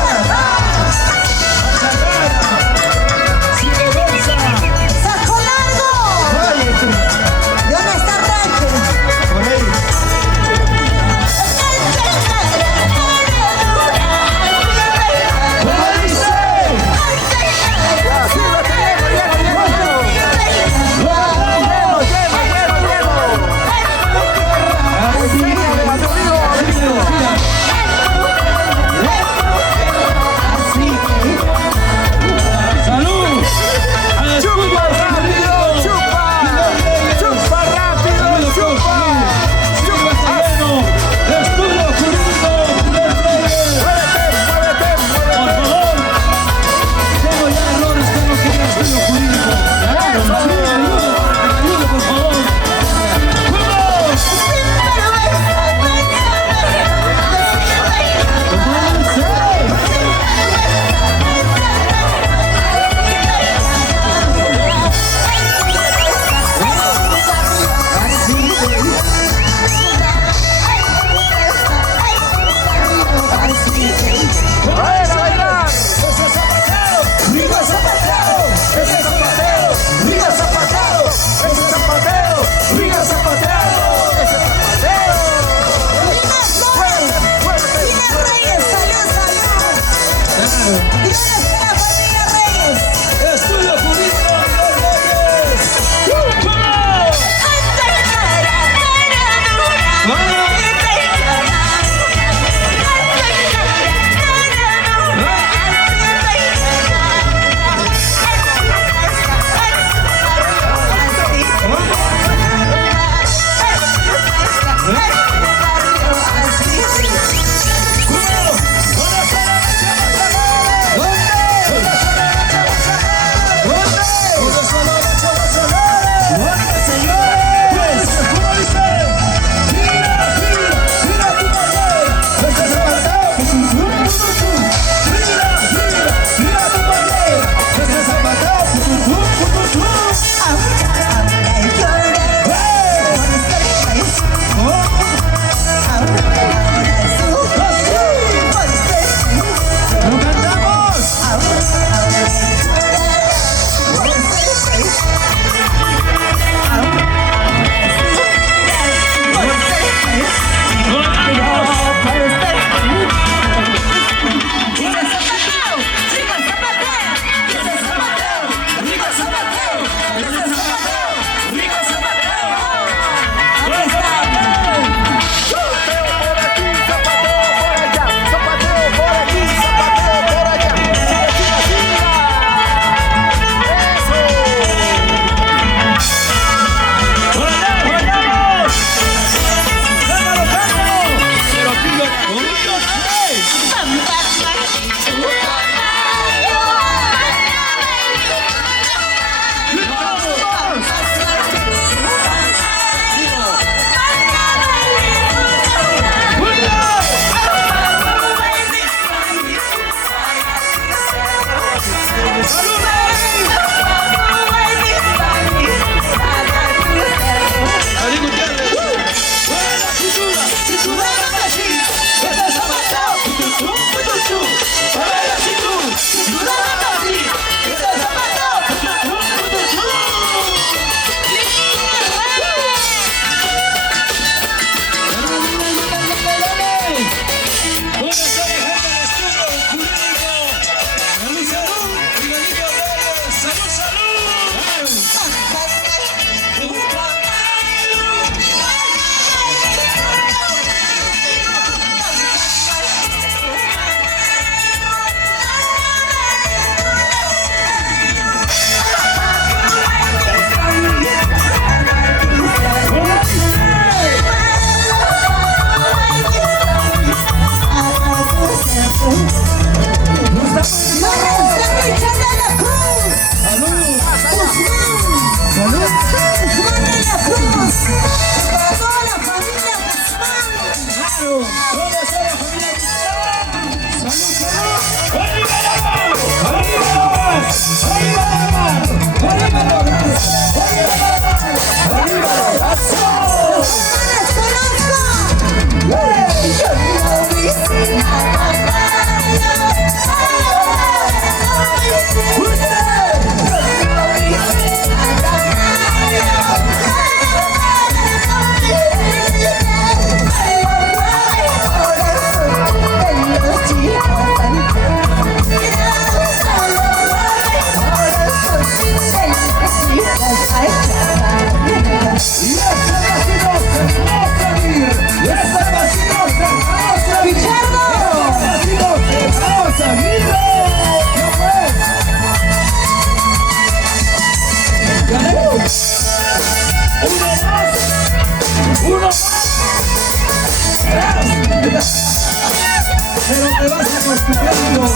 Pero te vas acostumbrando.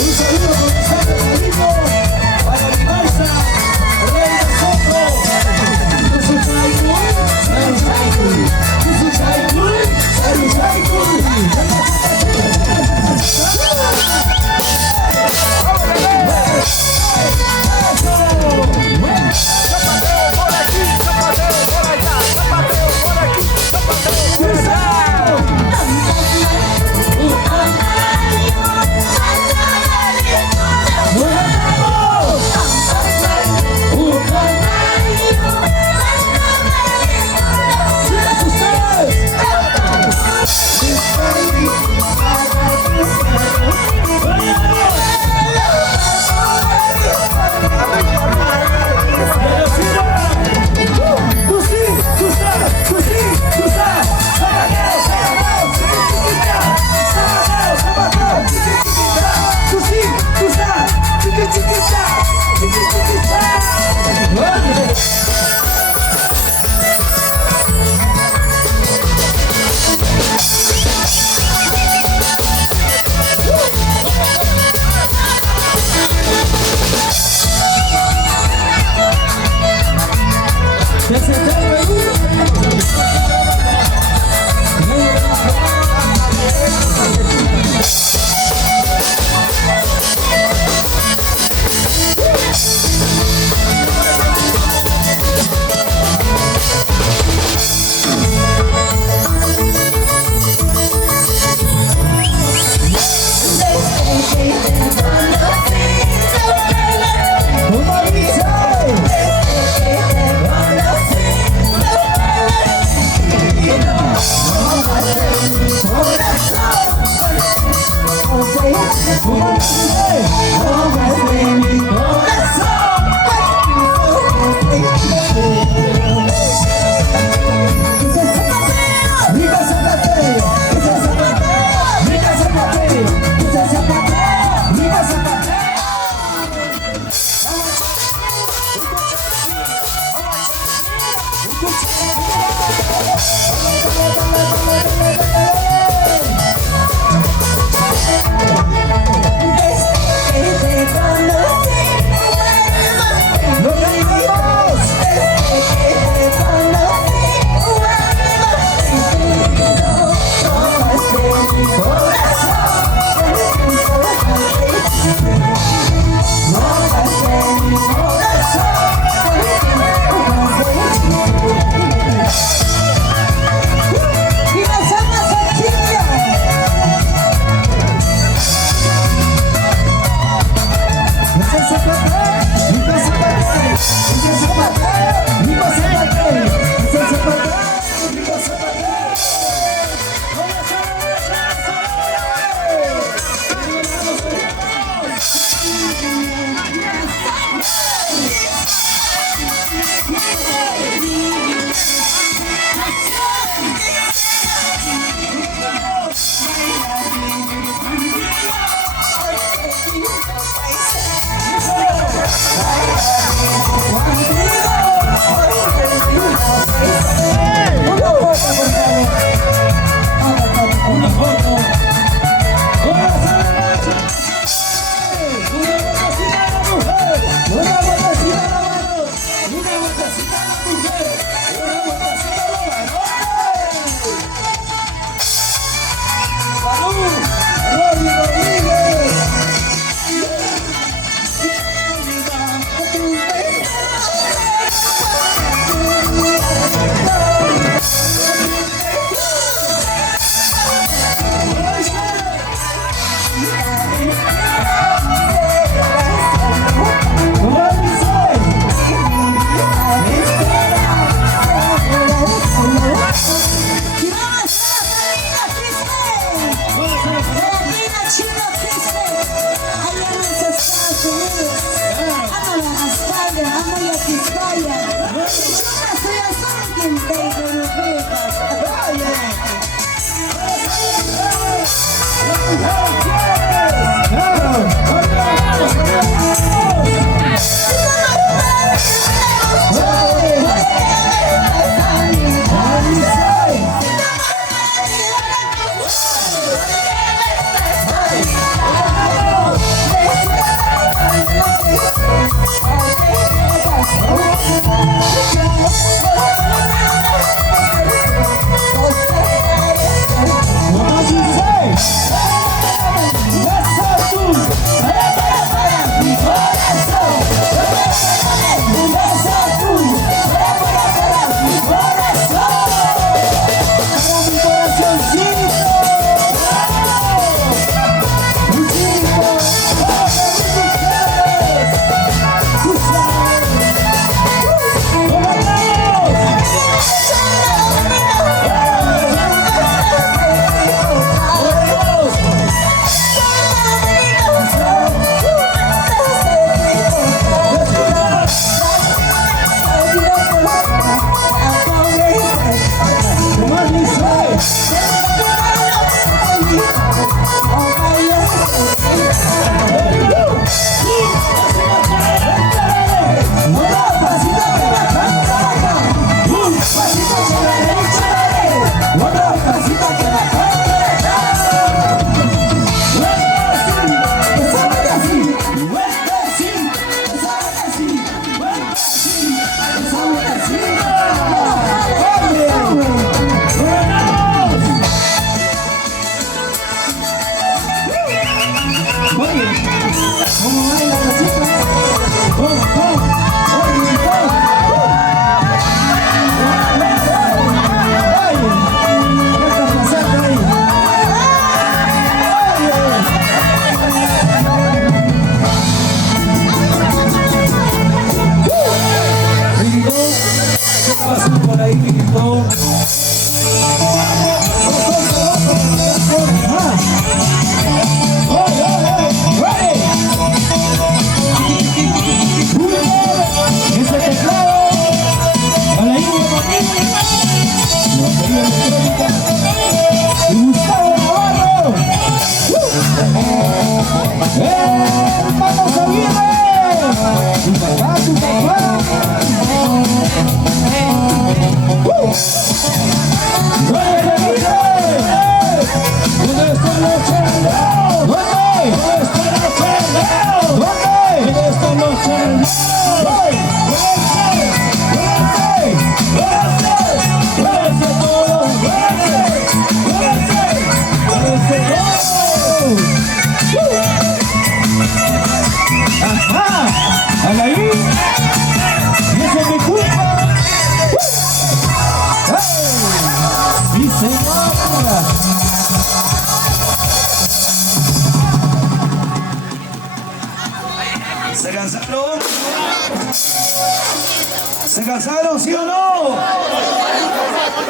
Un saludo con Santo Domingo para mi balsa Amo la raspalla, amo la quiscaya. Yo soy a solo quien tengo rupitas. ¿Se cansaron? ¿Se cansaron, sí o no?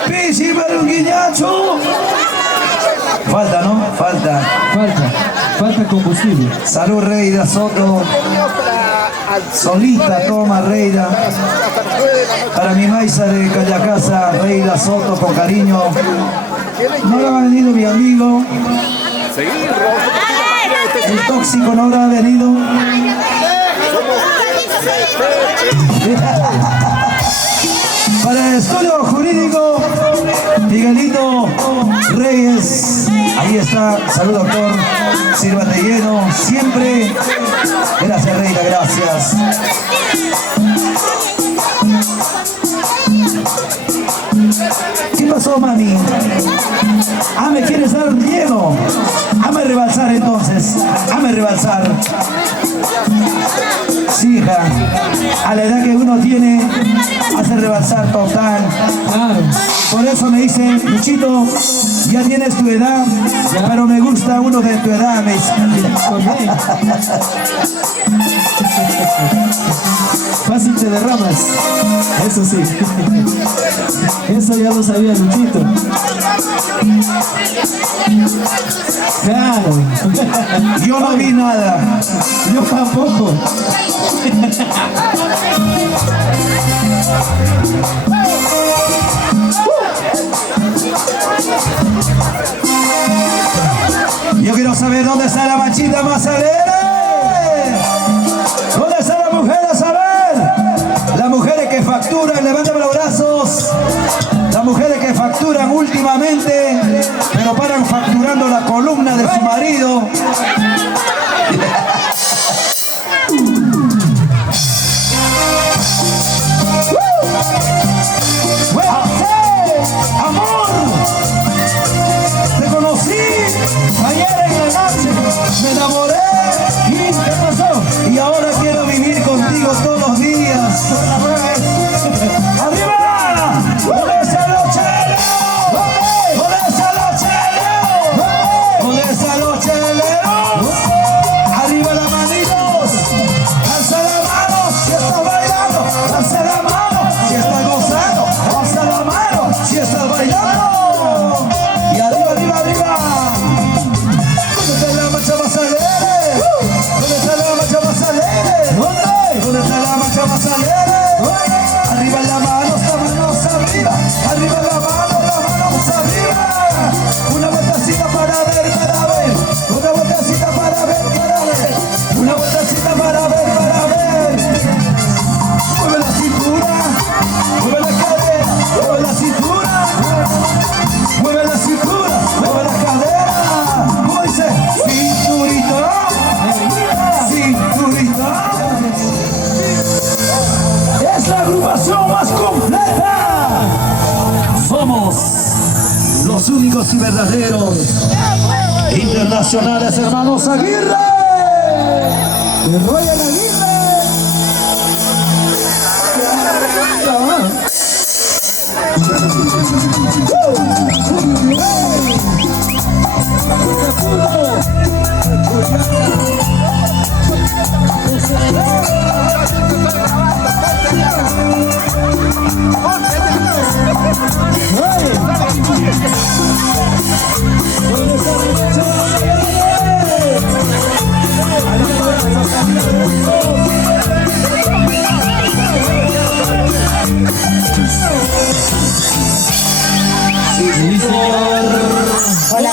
¡Pichi para un guiñacho! Falta, ¿no? Falta combustible. Salud, Reida Soto. Solita toma, Reida. Para mi maíza de Callacasa, Reida Soto, con cariño. No habrá venido mi amigo. El tóxico no habrá venido. Para el estudio jurídico, Miguelito Reyes, ahí está, salud doctor, sírvate lleno, siempre, gracias Reina, gracias. ¿Qué pasó, mami? Ah, ¿me quieres dar lleno? Hazme rebalsar entonces, hazme rebalsar. Sí, hija, a la edad que uno tiene, hace rebalsar total. Claro. Por eso me dice, Luchito, ya tienes tu edad, pero me gusta uno de tu edad, me dice. Fácil te derramas, eso sí. Eso ya lo sabía Luchito. Claro. Yo no vi nada. Yo tampoco. Yo quiero saber dónde está la machita más alegre. ¿Dónde están las mujeres? A ver. Las mujeres que facturan, levántame los brazos. Las mujeres que facturan últimamente, pero paran facturando la columna de su marido. ¡Amor! Te conocí ayer en la noche, me enamoré y ¿qué pasó? Y ahora quiero vivir contigo todos los días. ¡Arriba! ¡Con esa noche! ¡Con esa noche! ¡Con esa noche! ¡Arriba las manitos! ¡Alza la mano si estás bailando! ¡Alza la mano si estás gozando! ¡Alza la mano si estás bailando! ¡Y arriba, arriba, arriba! ¿Dónde está la marcha más alegre? ¿Dónde está la marcha más alegre? ¿Dónde está la marcha más alegre? Arriba la mano, manos arriba. Arriba la manos arriba. Una vueltecita para ver, para ver. Una vueltecita para ver, para ver. Una vueltecita para ver, para ver. Mueve la cintura, mueve la cadera, mueve la cintura. Mueve la cintura, mueve la cadera. ¿Cómo dice? Cinturita, cinturita. Es la agrupación más completa. Somos los únicos y verdaderos internacionales hermanos Aguirre. De Royal Aguirre. Hola.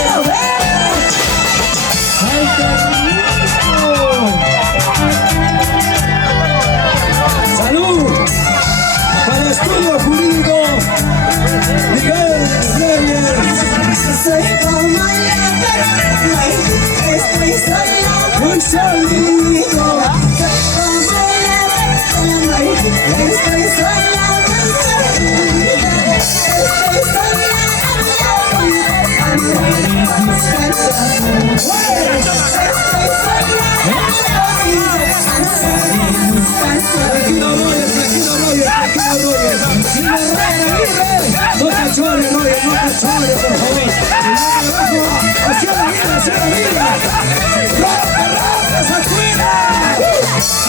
quiero ver. ¡Ay, qué lindo! ¡Salud! Para Estudio Jurídico, Miguel Reyes. Soy como la paloma, estoy sola, Muy solito. soy como la paloma, estoy sola, muy solita. Estoy sola, Tranquilo, Roger, tranquilo, Roger, tranquilo, Roger. No te chores, Roger, no te chores, por favor. Hacia la vida, hacia la vida. ¡Rompe, rompe, sacude!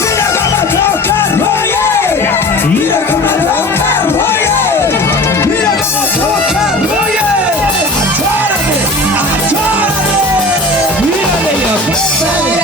¡Mira cómo toca, Roger! ¡Mira cómo toca, Roger! ¡Mira cómo toca, Roger! ¡Achórate, achórate! ¡Mírale la puerta! ¡Salud!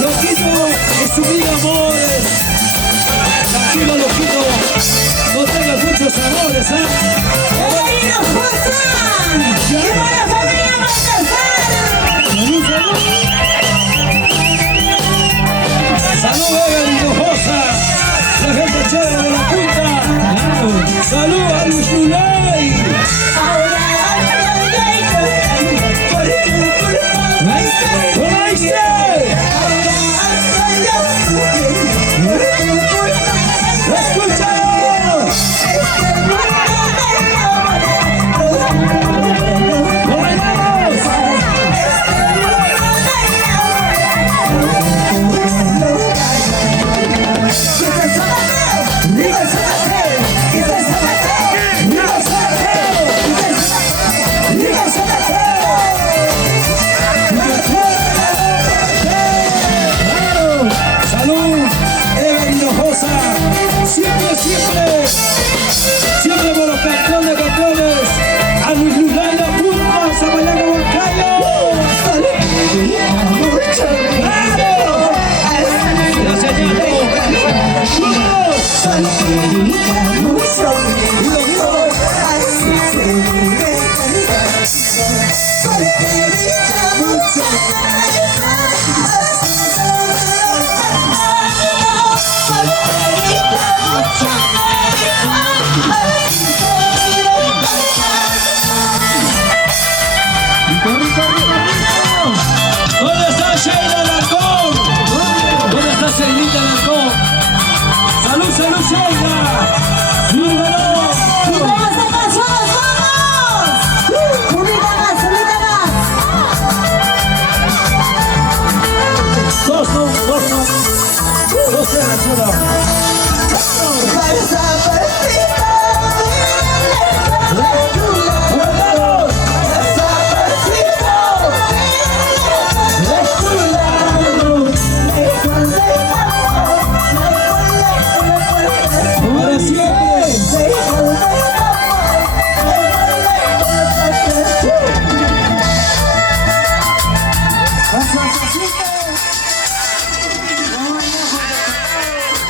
Loquito, es su vida, amores. Tranquilo, loquito. No tengas muchos amores, ¿eh? ¡Evelina Josa! ¡Viva la familia Baltasar! ¡Salud, salud! ¡Salud, Evelina Josa! La gente chévere de la punta. ¡Salud a Luis Lulay! ¡Oíste! ¡Escúchalo! ¡Salud! ¡Evelina Josa! ¡Siempre, siempre! ¡Siempre por los campeones, campeones! ¡A Luis Lulay la Pulpa! ¡Zamayana Huancayo! ¡Claro! ¡Gracias, Ñato! ¿Dónde está Sheila Lancón? ¿Dónde está Sheilita Lancón? ¡Salud, salud, Sheila! ¡Súbelo! ¡Vamos, vamos, vamos! ¡Subida más, subida más! Dos no. Dos se la sola. ¡Para siempre!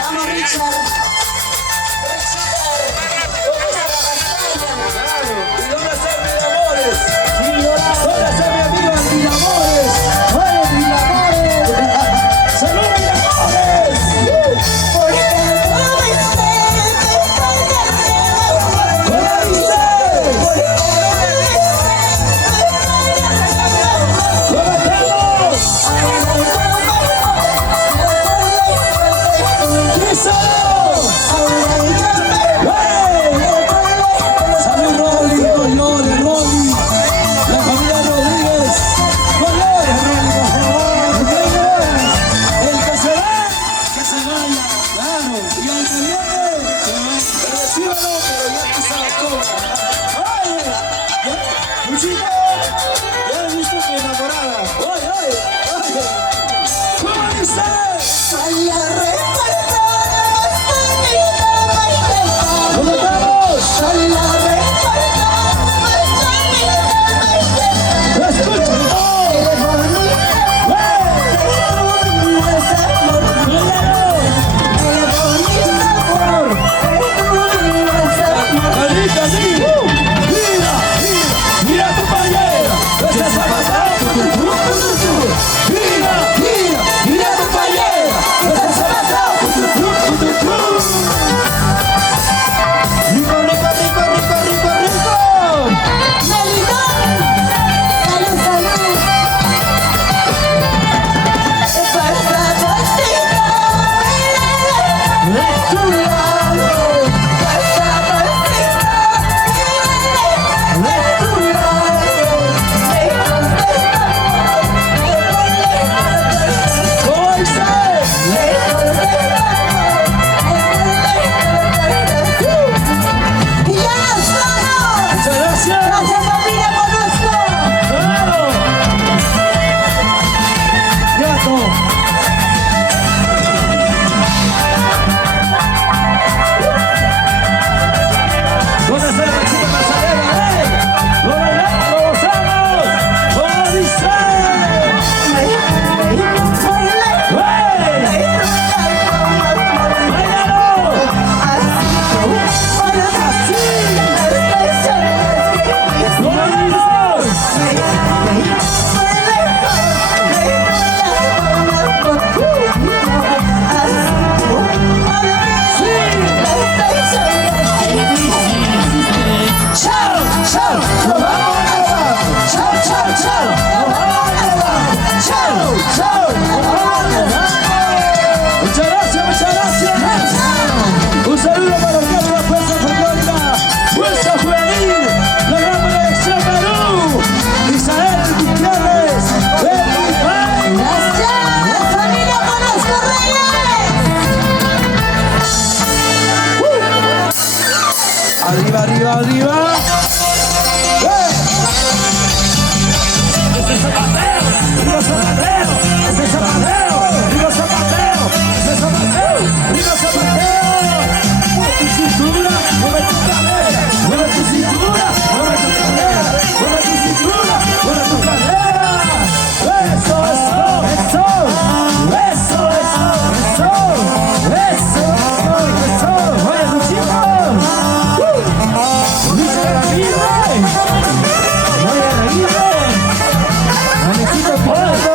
Vamos, Richard. arriba, arriba. Ese zapateo, arriba zapateo, ese zapateo, arriba zapateo, ese zapateo, arriba zapateo. Mueve tu cintura, mueve tu cadera, mueve tu cintura, mueve tu cadera, mueve tu cintura, mueve tu cadera. Eso, eso, eso, eso, eso, eso, eso. Oye, Luchito. Lucha de la vida. Oye, reír. Manecito Puerto.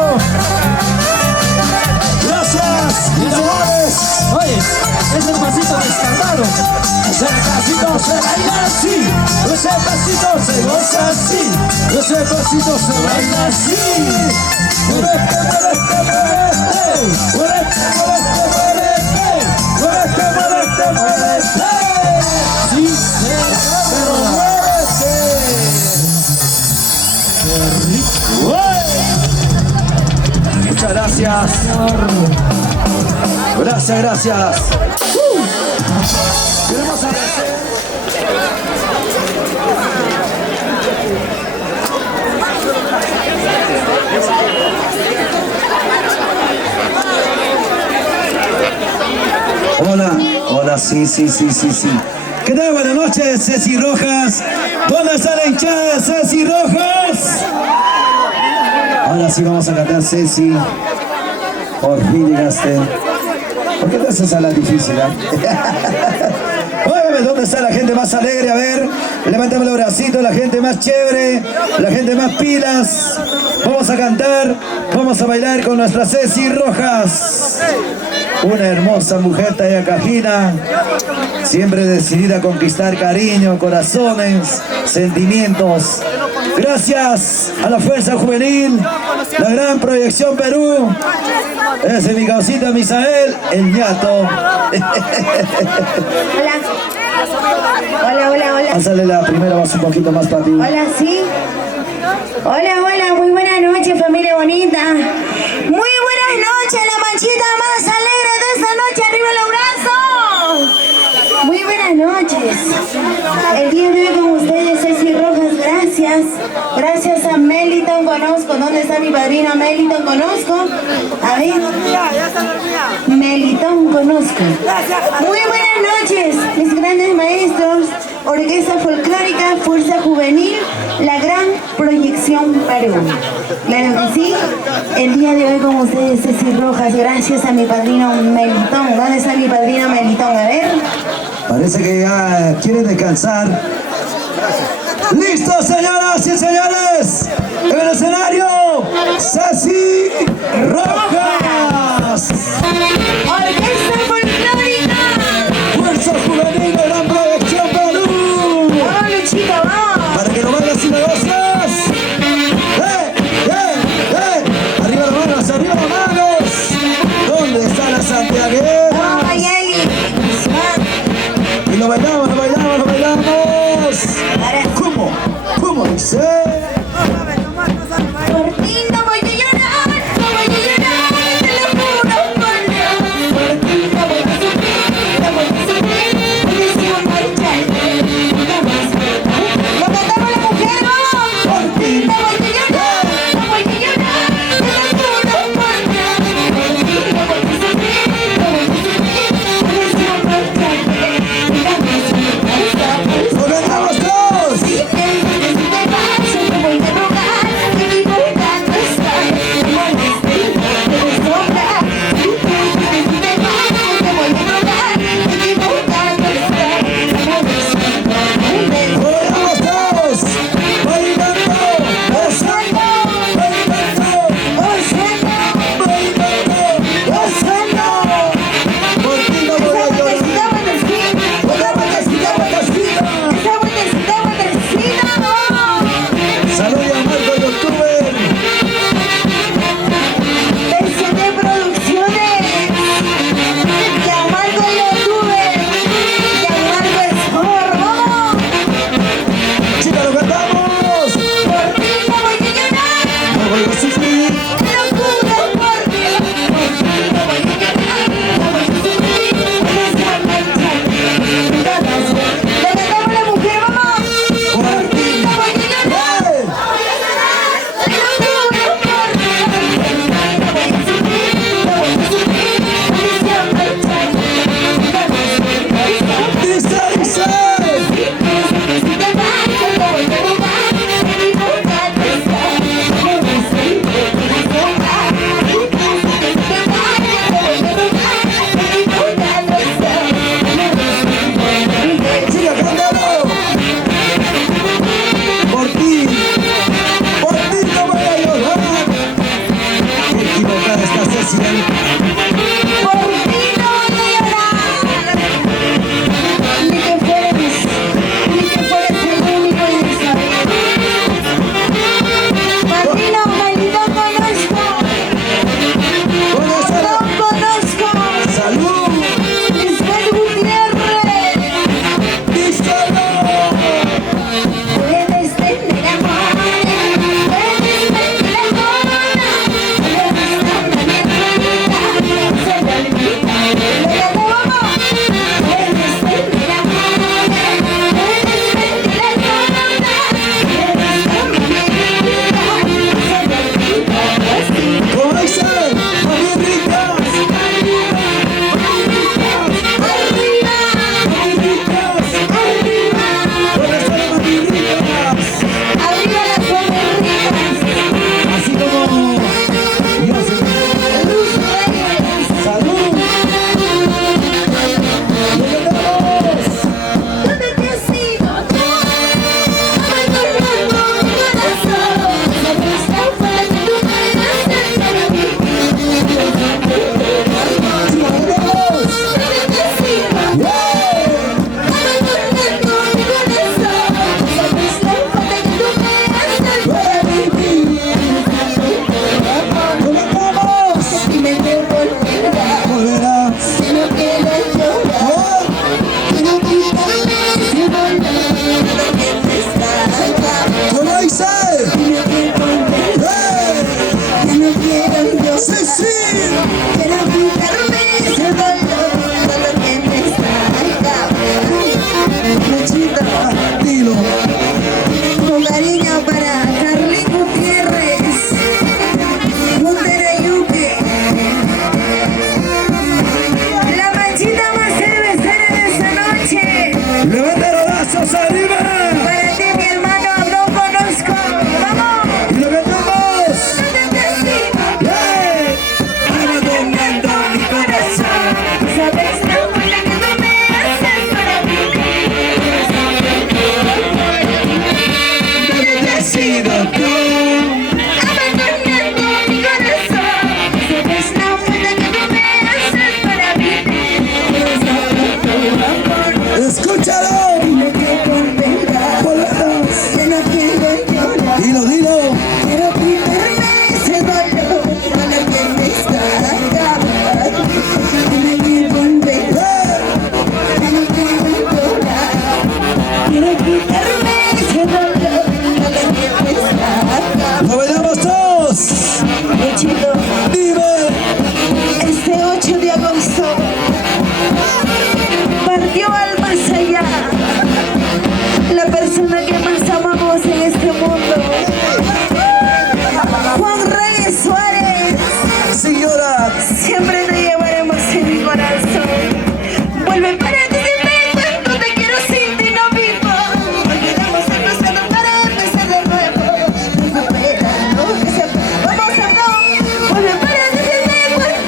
Gracias, mis amores. Oye, es el pasito de escándalo. Ese pasito se baila así. Ese pasito se goza así. Ese pasito se baila así. Muérete, muérete, muérete. Muérete, muérete, muérete. Muérete, muérete, muérete. Sí, pero muérete. Qué rico. Muchas gracias. Gracias, gracias. Queremos agradecer. Hola, hola, sí. ¿Qué tal? Buenas noches, Ceci Rojas. ¿Dónde está la hinchada de Ceci Rojas? Ahora sí vamos a cantar, Ceci. Por fin llegaste. ¿Por qué te haces a la difícil? Óyeme, ¿dónde está la gente más alegre? A ver, levántame los bracitos, la gente más chévere, la gente más pilas. Vamos a cantar, vamos a bailar con nuestra Ceci Rojas. Una hermosa mujer talla cajina, siempre decidida a conquistar cariño, corazones, sentimientos. Gracias a la Fuerza Juvenil, la Gran Proyección Perú. Ese es mi causita Misael, el ñato. Hola. Pásale la primera voz un poquito más para ti. Hola, sí. Hola, muy buenas noches, familia bonita. Muy buenas noches, la manchita más alegre de esta noche, arriba los brazos. Muy buenas noches. El día de hoy con ustedes, Ceci Rojas, gracias. Gracias a Meliton Conozco. ¿Dónde está mi padrino Meliton Conozco? A ver. Meliton Conozco. Muy buenas noches, mis grandes maestros. Orquesta Folclórica, Fuerza Juvenil, la Gran Proyección Perú. Claro que sí, el día de hoy con ustedes Ceci Rojas, gracias a mi padrino Melitón. ¿Dónde está mi padrino Melitón? A ver. Parece que ya quieren descansar. ¡Listos, señoras y señores! En el escenario, Ceci Rojas. Orquesta Folclórica. Fuerza Juvenil, la Gran Proyección Perú. Vamos, Luchito, vamos. Para que lo bailes y lo gozas. Arriba las manos, arriba las manos. ¿Dónde está la santiaguera? Vamos, Mayeli. Y lo bailamos, lo bailamos, lo bailamos. ¿Cómo dice? Por ti no voy a llorar, te lo juro por Dios. Por ti dio al más allá. La persona que más amamos en este mundo. Juan Reyes Suárez. Señora. Siempre te llevaremos en mi corazón. Vuelve para ti, no te quiero sin ti, no vivo. Olvidamos el pasado para empezar de nuevo. Recupera lo que se fue. Vamos a no. Vuelve para ti,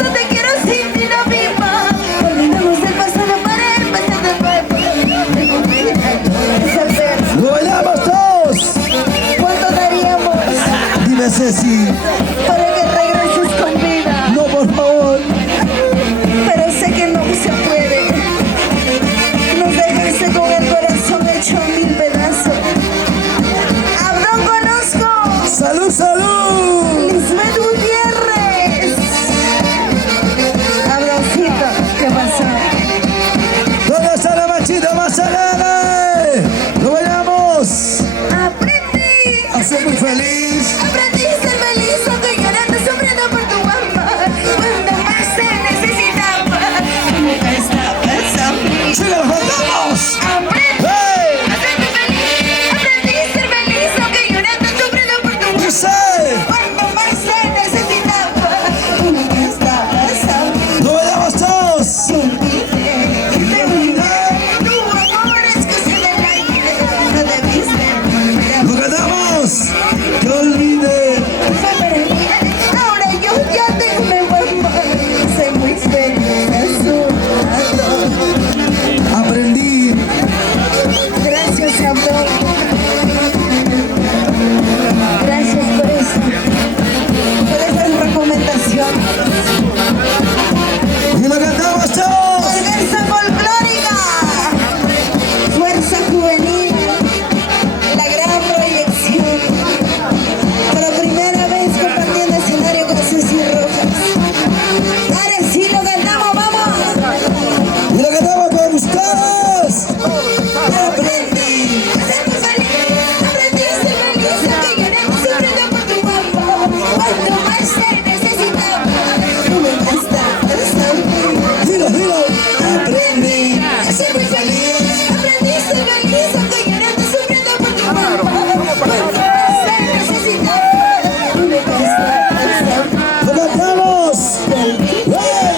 no te quiero sin ti, no vivo. Olvidamos el pasado para empezar de nuevo. Recupera lo que se fue. ¡Lo bailamos todos! ¿Cuánto daríamos Dime, Ceci. para que regreses con vida? No, por favor. Pero sé que no se puede. Nos dejaste con el corazón hecho mil pedazos. Abrón conozco. ¡Salud, salud! Lisbeth Gutiérrez. Abroncito, ¿qué pasó? ¿Dónde está la manchita más alegre? ¡Lo bailamos! Aprendí. A ser muy feliz. Aprendí a ser feliz aunque llorando, sufriendo por tu amor. Cuando más te necesitaba, nunca estabas a mí. ¡Sí, la levantamos! Aprendí ¡Hey! a ser feliz. Aprendí a ser feliz aunque llorando, sufriendo por tu amor. ¡Dice! Cuando más te necesitaba, nunca estabas a mí. ¡Lo bailamos todos! Te olvidé. Tu amor es cosa del aire. No debiste volver a ¡Lo ganamos! ¡Te olvidé! ahora yo ya tengo mi mamá. Soy muy feliz a su lado. Aprendí. Gracias, amor. Gracias por eso. Por esas recomendaciones. ¡Y lo cantamos todos! Fuerza folclórica. Fuerza juvenil. La gran proyección. Por primera vez compartiendo escenario con Ceci Rojas. Dale, sí lo cantamos, vamos. ¡Y lo cantamos con ustedes! Aprendí a ser muy feliz. Aprendí a ser feliz aunque lloremos sufriendo por tu amor. Cuando más te necesitaba, nunca estabas a mí. ¡Dilo, dilo! Aprendí a ser muy feliz. Aprendí a ser feliz aunque llorando, sufriendo por tu amor. Cuando más te necesitaba, nunca estabas a mí. ¡Lo cantamos! ¡Hey!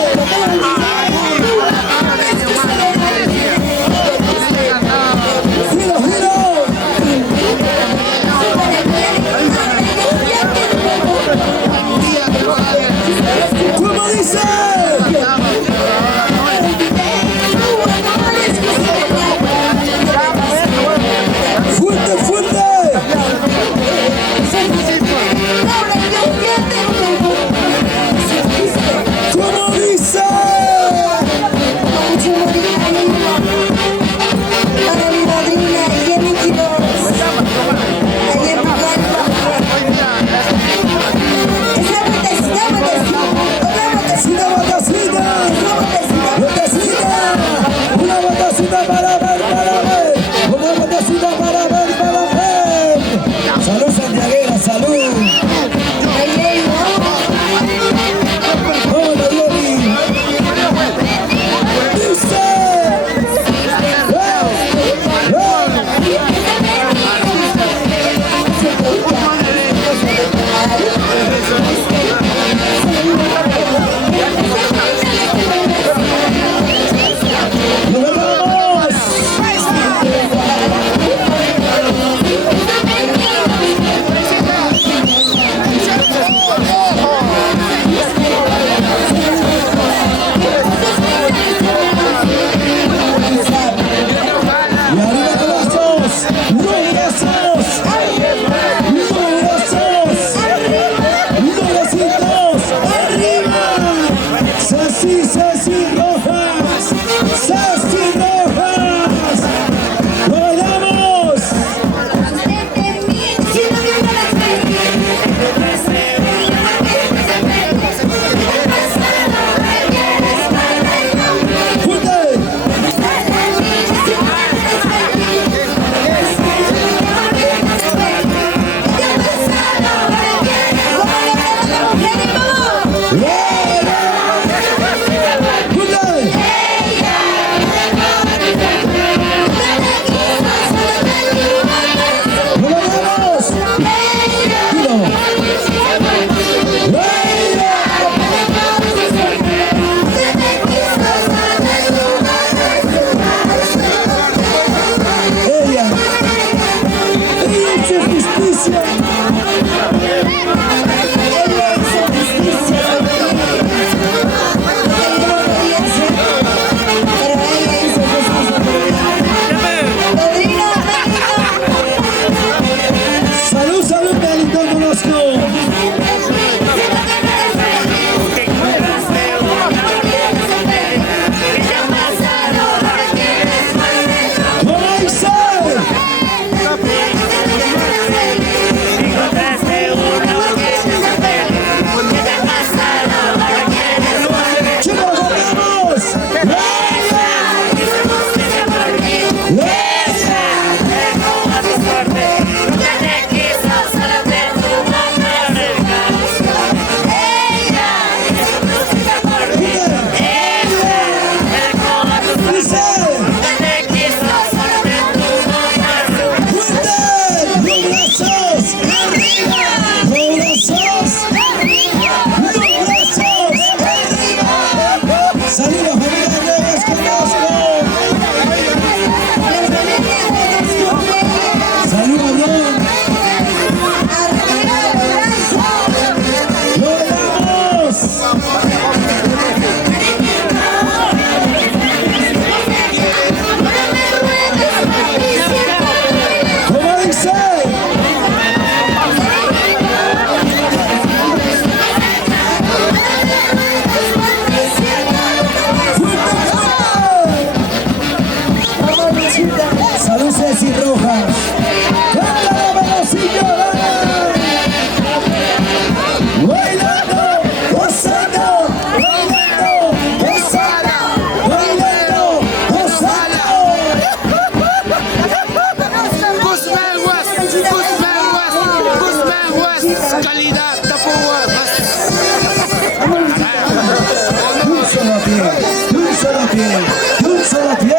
Eso de pie.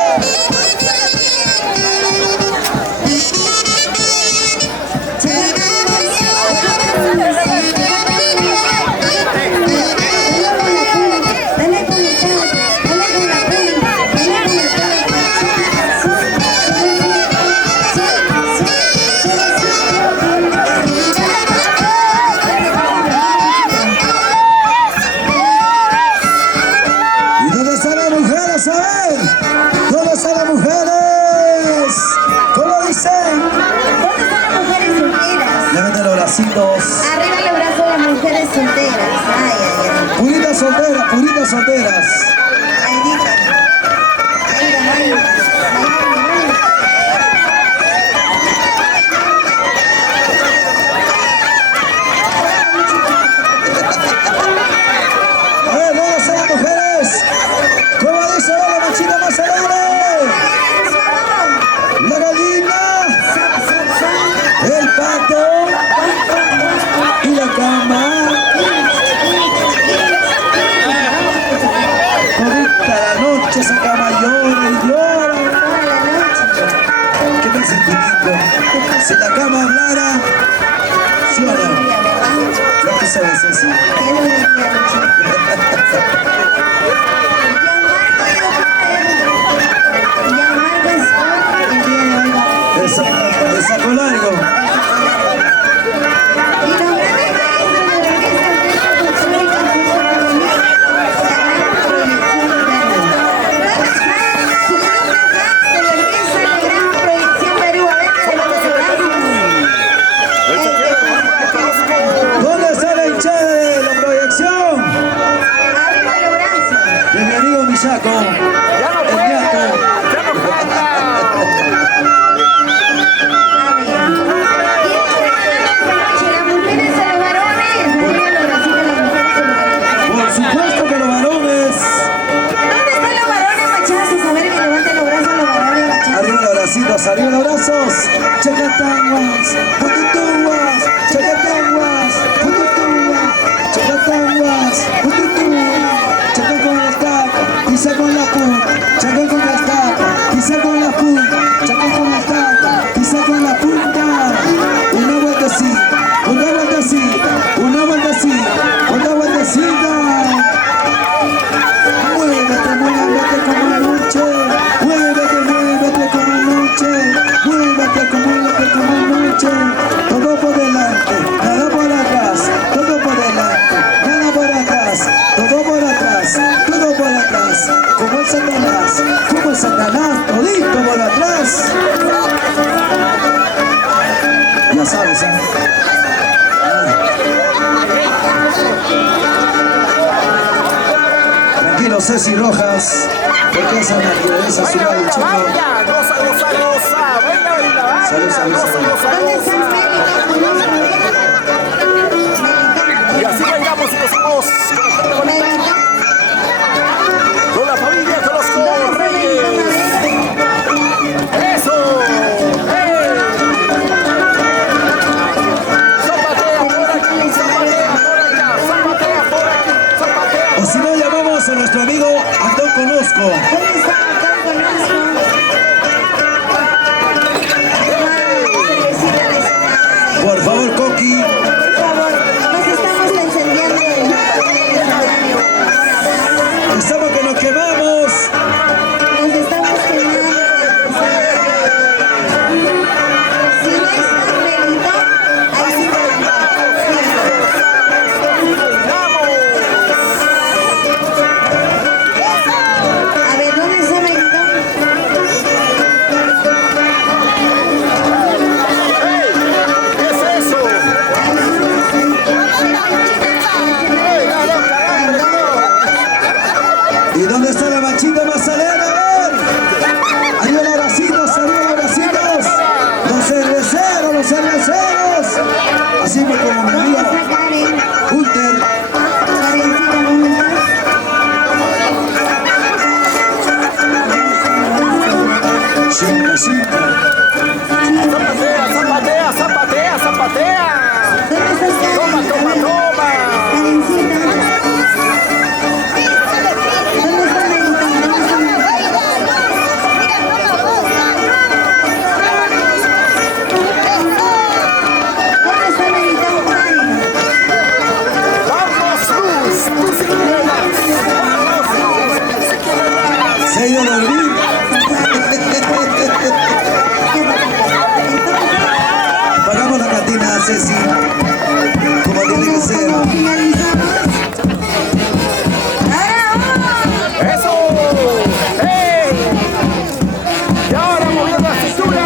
Arriba los brazos de las mujeres solteras. Ay, ay, ay. Puritas solteras, puritas solteras. Ahí dice. Ahí, ahí. A ver, ¿dónde están las mujeres? ¿Cómo dice la machita más alegre? La gallina, el pato y la cama. Todita la noche esa cama llora y llora. ¿Qué me dice el Tiquito? Si la cama hablara, ¿sí o no? Lo que se dice así. El saco largo. ¿Dónde está la hinchada de la proyección? De mi amigo Misaco, el ñato. Por supuesto que los varones. ¿Dónde están los varones, machazos? A ver, que levanten los brazos los varones, machazos. Arriba los bracitos, arriba los brazos. Chacatanguas, pututuas, chacatanguas, pututuas, chacatanguas, pututuas. Chaca con la estaca, pisa con la punta. Chaca con la estaca, pisa con la punta. Chaca con la estaca, pisa con la punta. Una vueltecita, una vueltecita, una vueltecita, una vueltecita. Muévete, muévete como anoche. Muévete, muévete como anoche. Muévete como anoche. Todo por delante, nada por atrás. Todo por delante, nada por atrás. Todo por atrás, todo por atrás. Como el Satanás, todito por atrás. Ya sabes, ¿eh? Tranquilo, Ceci Rojas, porque esa naturaleza es una lucha. Salud, salud, salud. ¿Dónde está Y así bailamos y decimos con la familia de los Correyes. ¡Eso! ¡Zapatea por aquí! ¡Zapatea por allá! ¡Zapatea por aquí! ¡Zapatea! O si no, llamamos a nuestro amigo Antón Conozco. ¿Dónde está Antón Conozco? Por favor, Coqui. Por favor, nos estamos encendiendo el escenario. Estamos que nos quemamos. Nos estamos quemando. Si no está Melito, ahí sí a ver, ¿dónde está Melito? ¿Qué es eso? ¿Y dónde está la machita más alegre? A ver. Arriba los bracitos, arriba los bracitos. Los cerveceros, los cerveceros. Así como mi ¿Dónde amigo está Karen? Hunter. Karencita, ¿dónde estás? Cinta, cinta. ¡Zapatea, zapatea, zapatea, zapatea! ¿Dónde estás, Karen? ¡Toma, toma, toma! Karencita. ¿Dónde está Melito? ¿Dónde está Melito? Se ha ido a dormir. Pagamos la cantina, Ceci, como tiene que ser. ¡Eso! ¡Hey! Y ahora moviendo la cintura.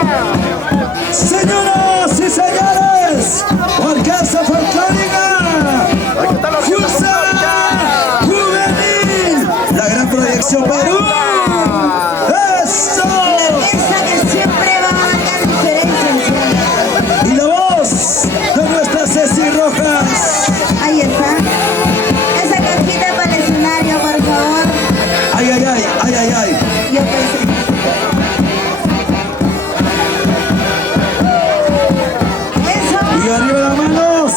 Señoras y señores, Orquesta Folclórica, Fuerza Juvenil, la gran proyección Perú. ¡Eso! Esa que siempre va a marcar diferencia. Y la voz de nuestra Ceci Rojas. Ahí está. Esa cajita para el escenario, por favor. Ay, ay, ay, ay, ay, ay. Yo pensé. Eso. Y arriba las manos.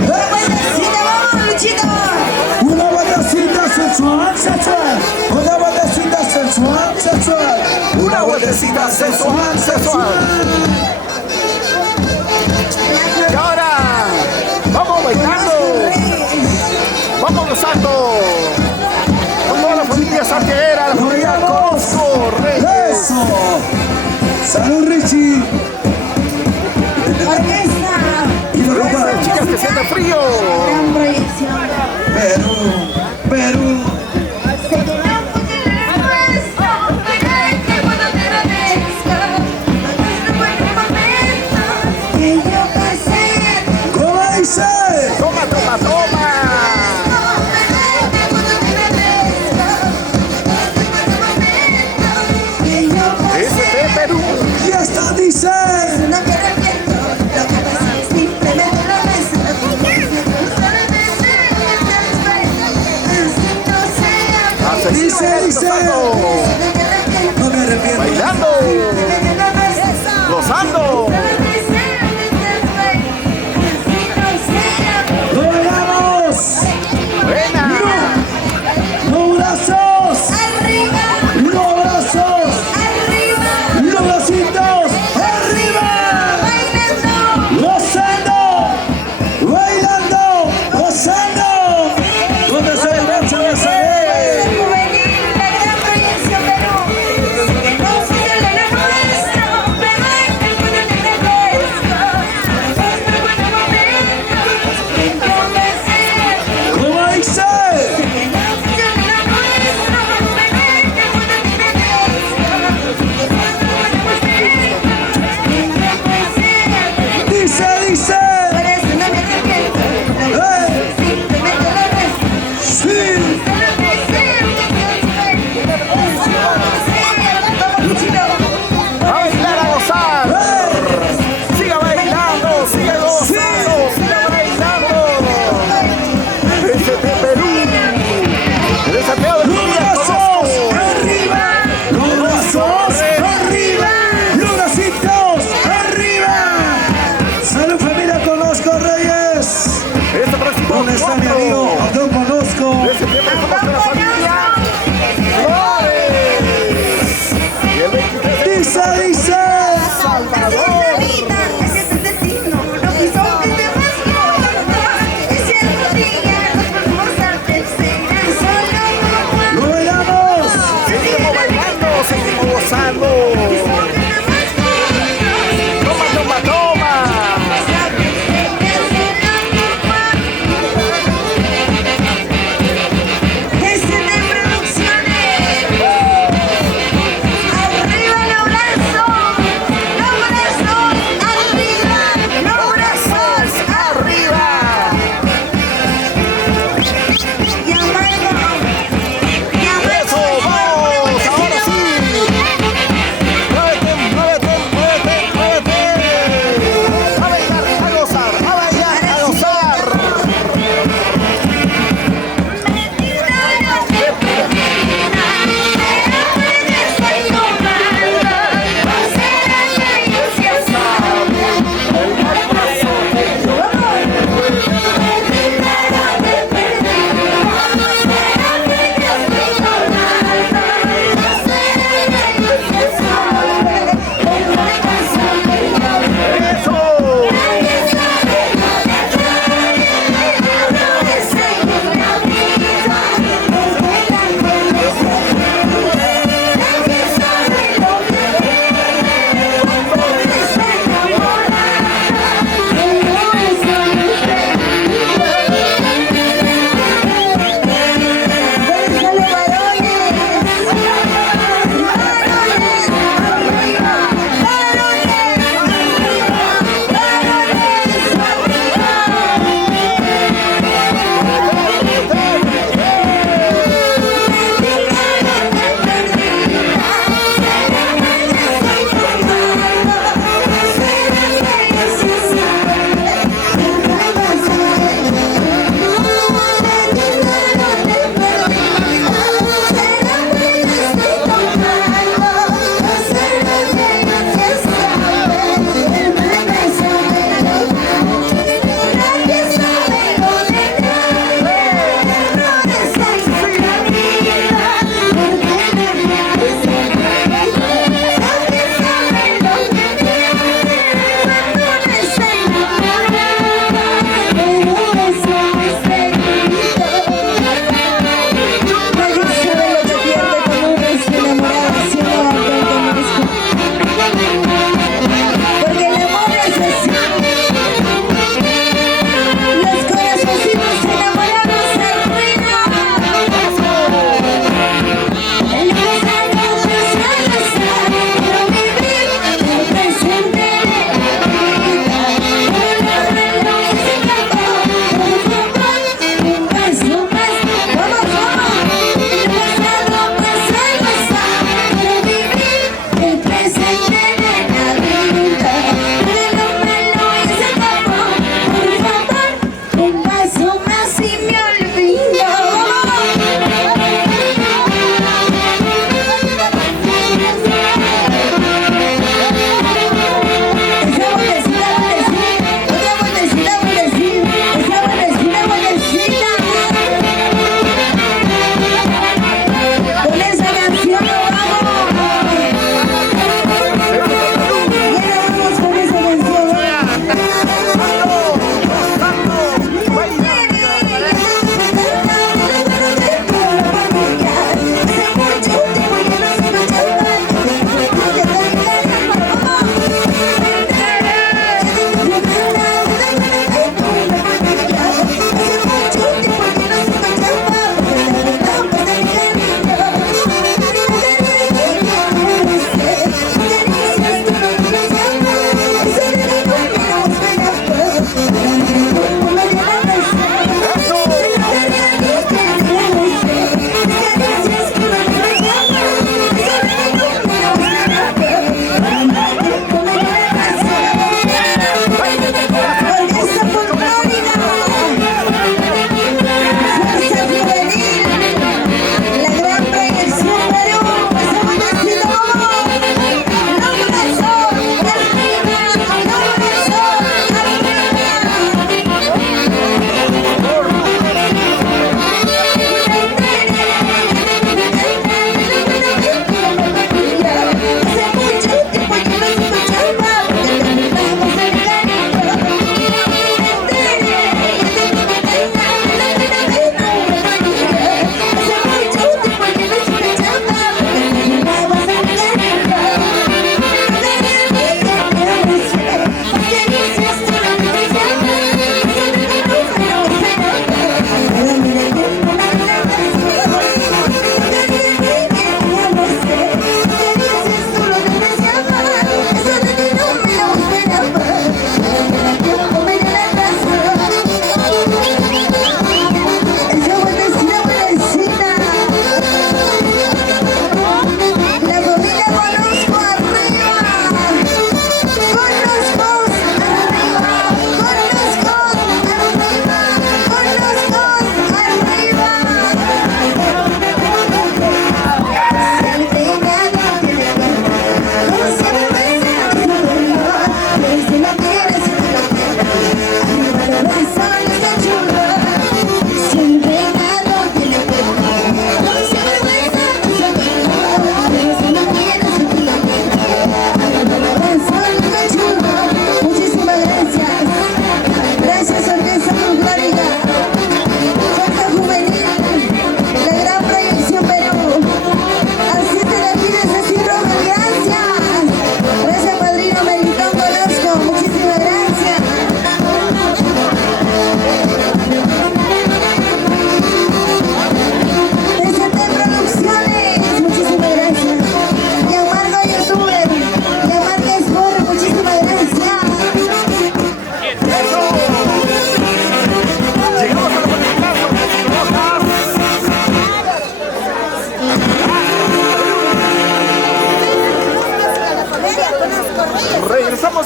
Vueltecita, vamos, Luchito. Una vueltecita sensual, sensual. Una vueltecita sensual, sensual. Una vueltecita sensual, sensual. Y ahora, vamos bailando. Vamos gozando. Con toda la familia santiaguera, la familia Cosco Reyes. Eso. Salud, Richie. Orquesta. Y los compadres. Chicas que sienten frío. Gran proyección. Perú, Perú. ¿Cómo dice? Toma, toma, toma. Ese es de Perú. Y esta dice. No te arrepiento, lo que pasa es simplemente lo Dice. No me arrepiento. Bailando. Gozando. ¡Lo bailamos! Buena. ¡Los brazos! ¡Los brazos! ¡Los bracitos! ¡Arriba! ¡Gozando! ¡Bailando! ¡Gozando! ¿Dónde se marcha la saber? Juvenil, la gran proyección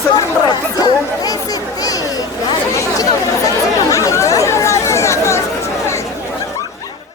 vamos en un ratito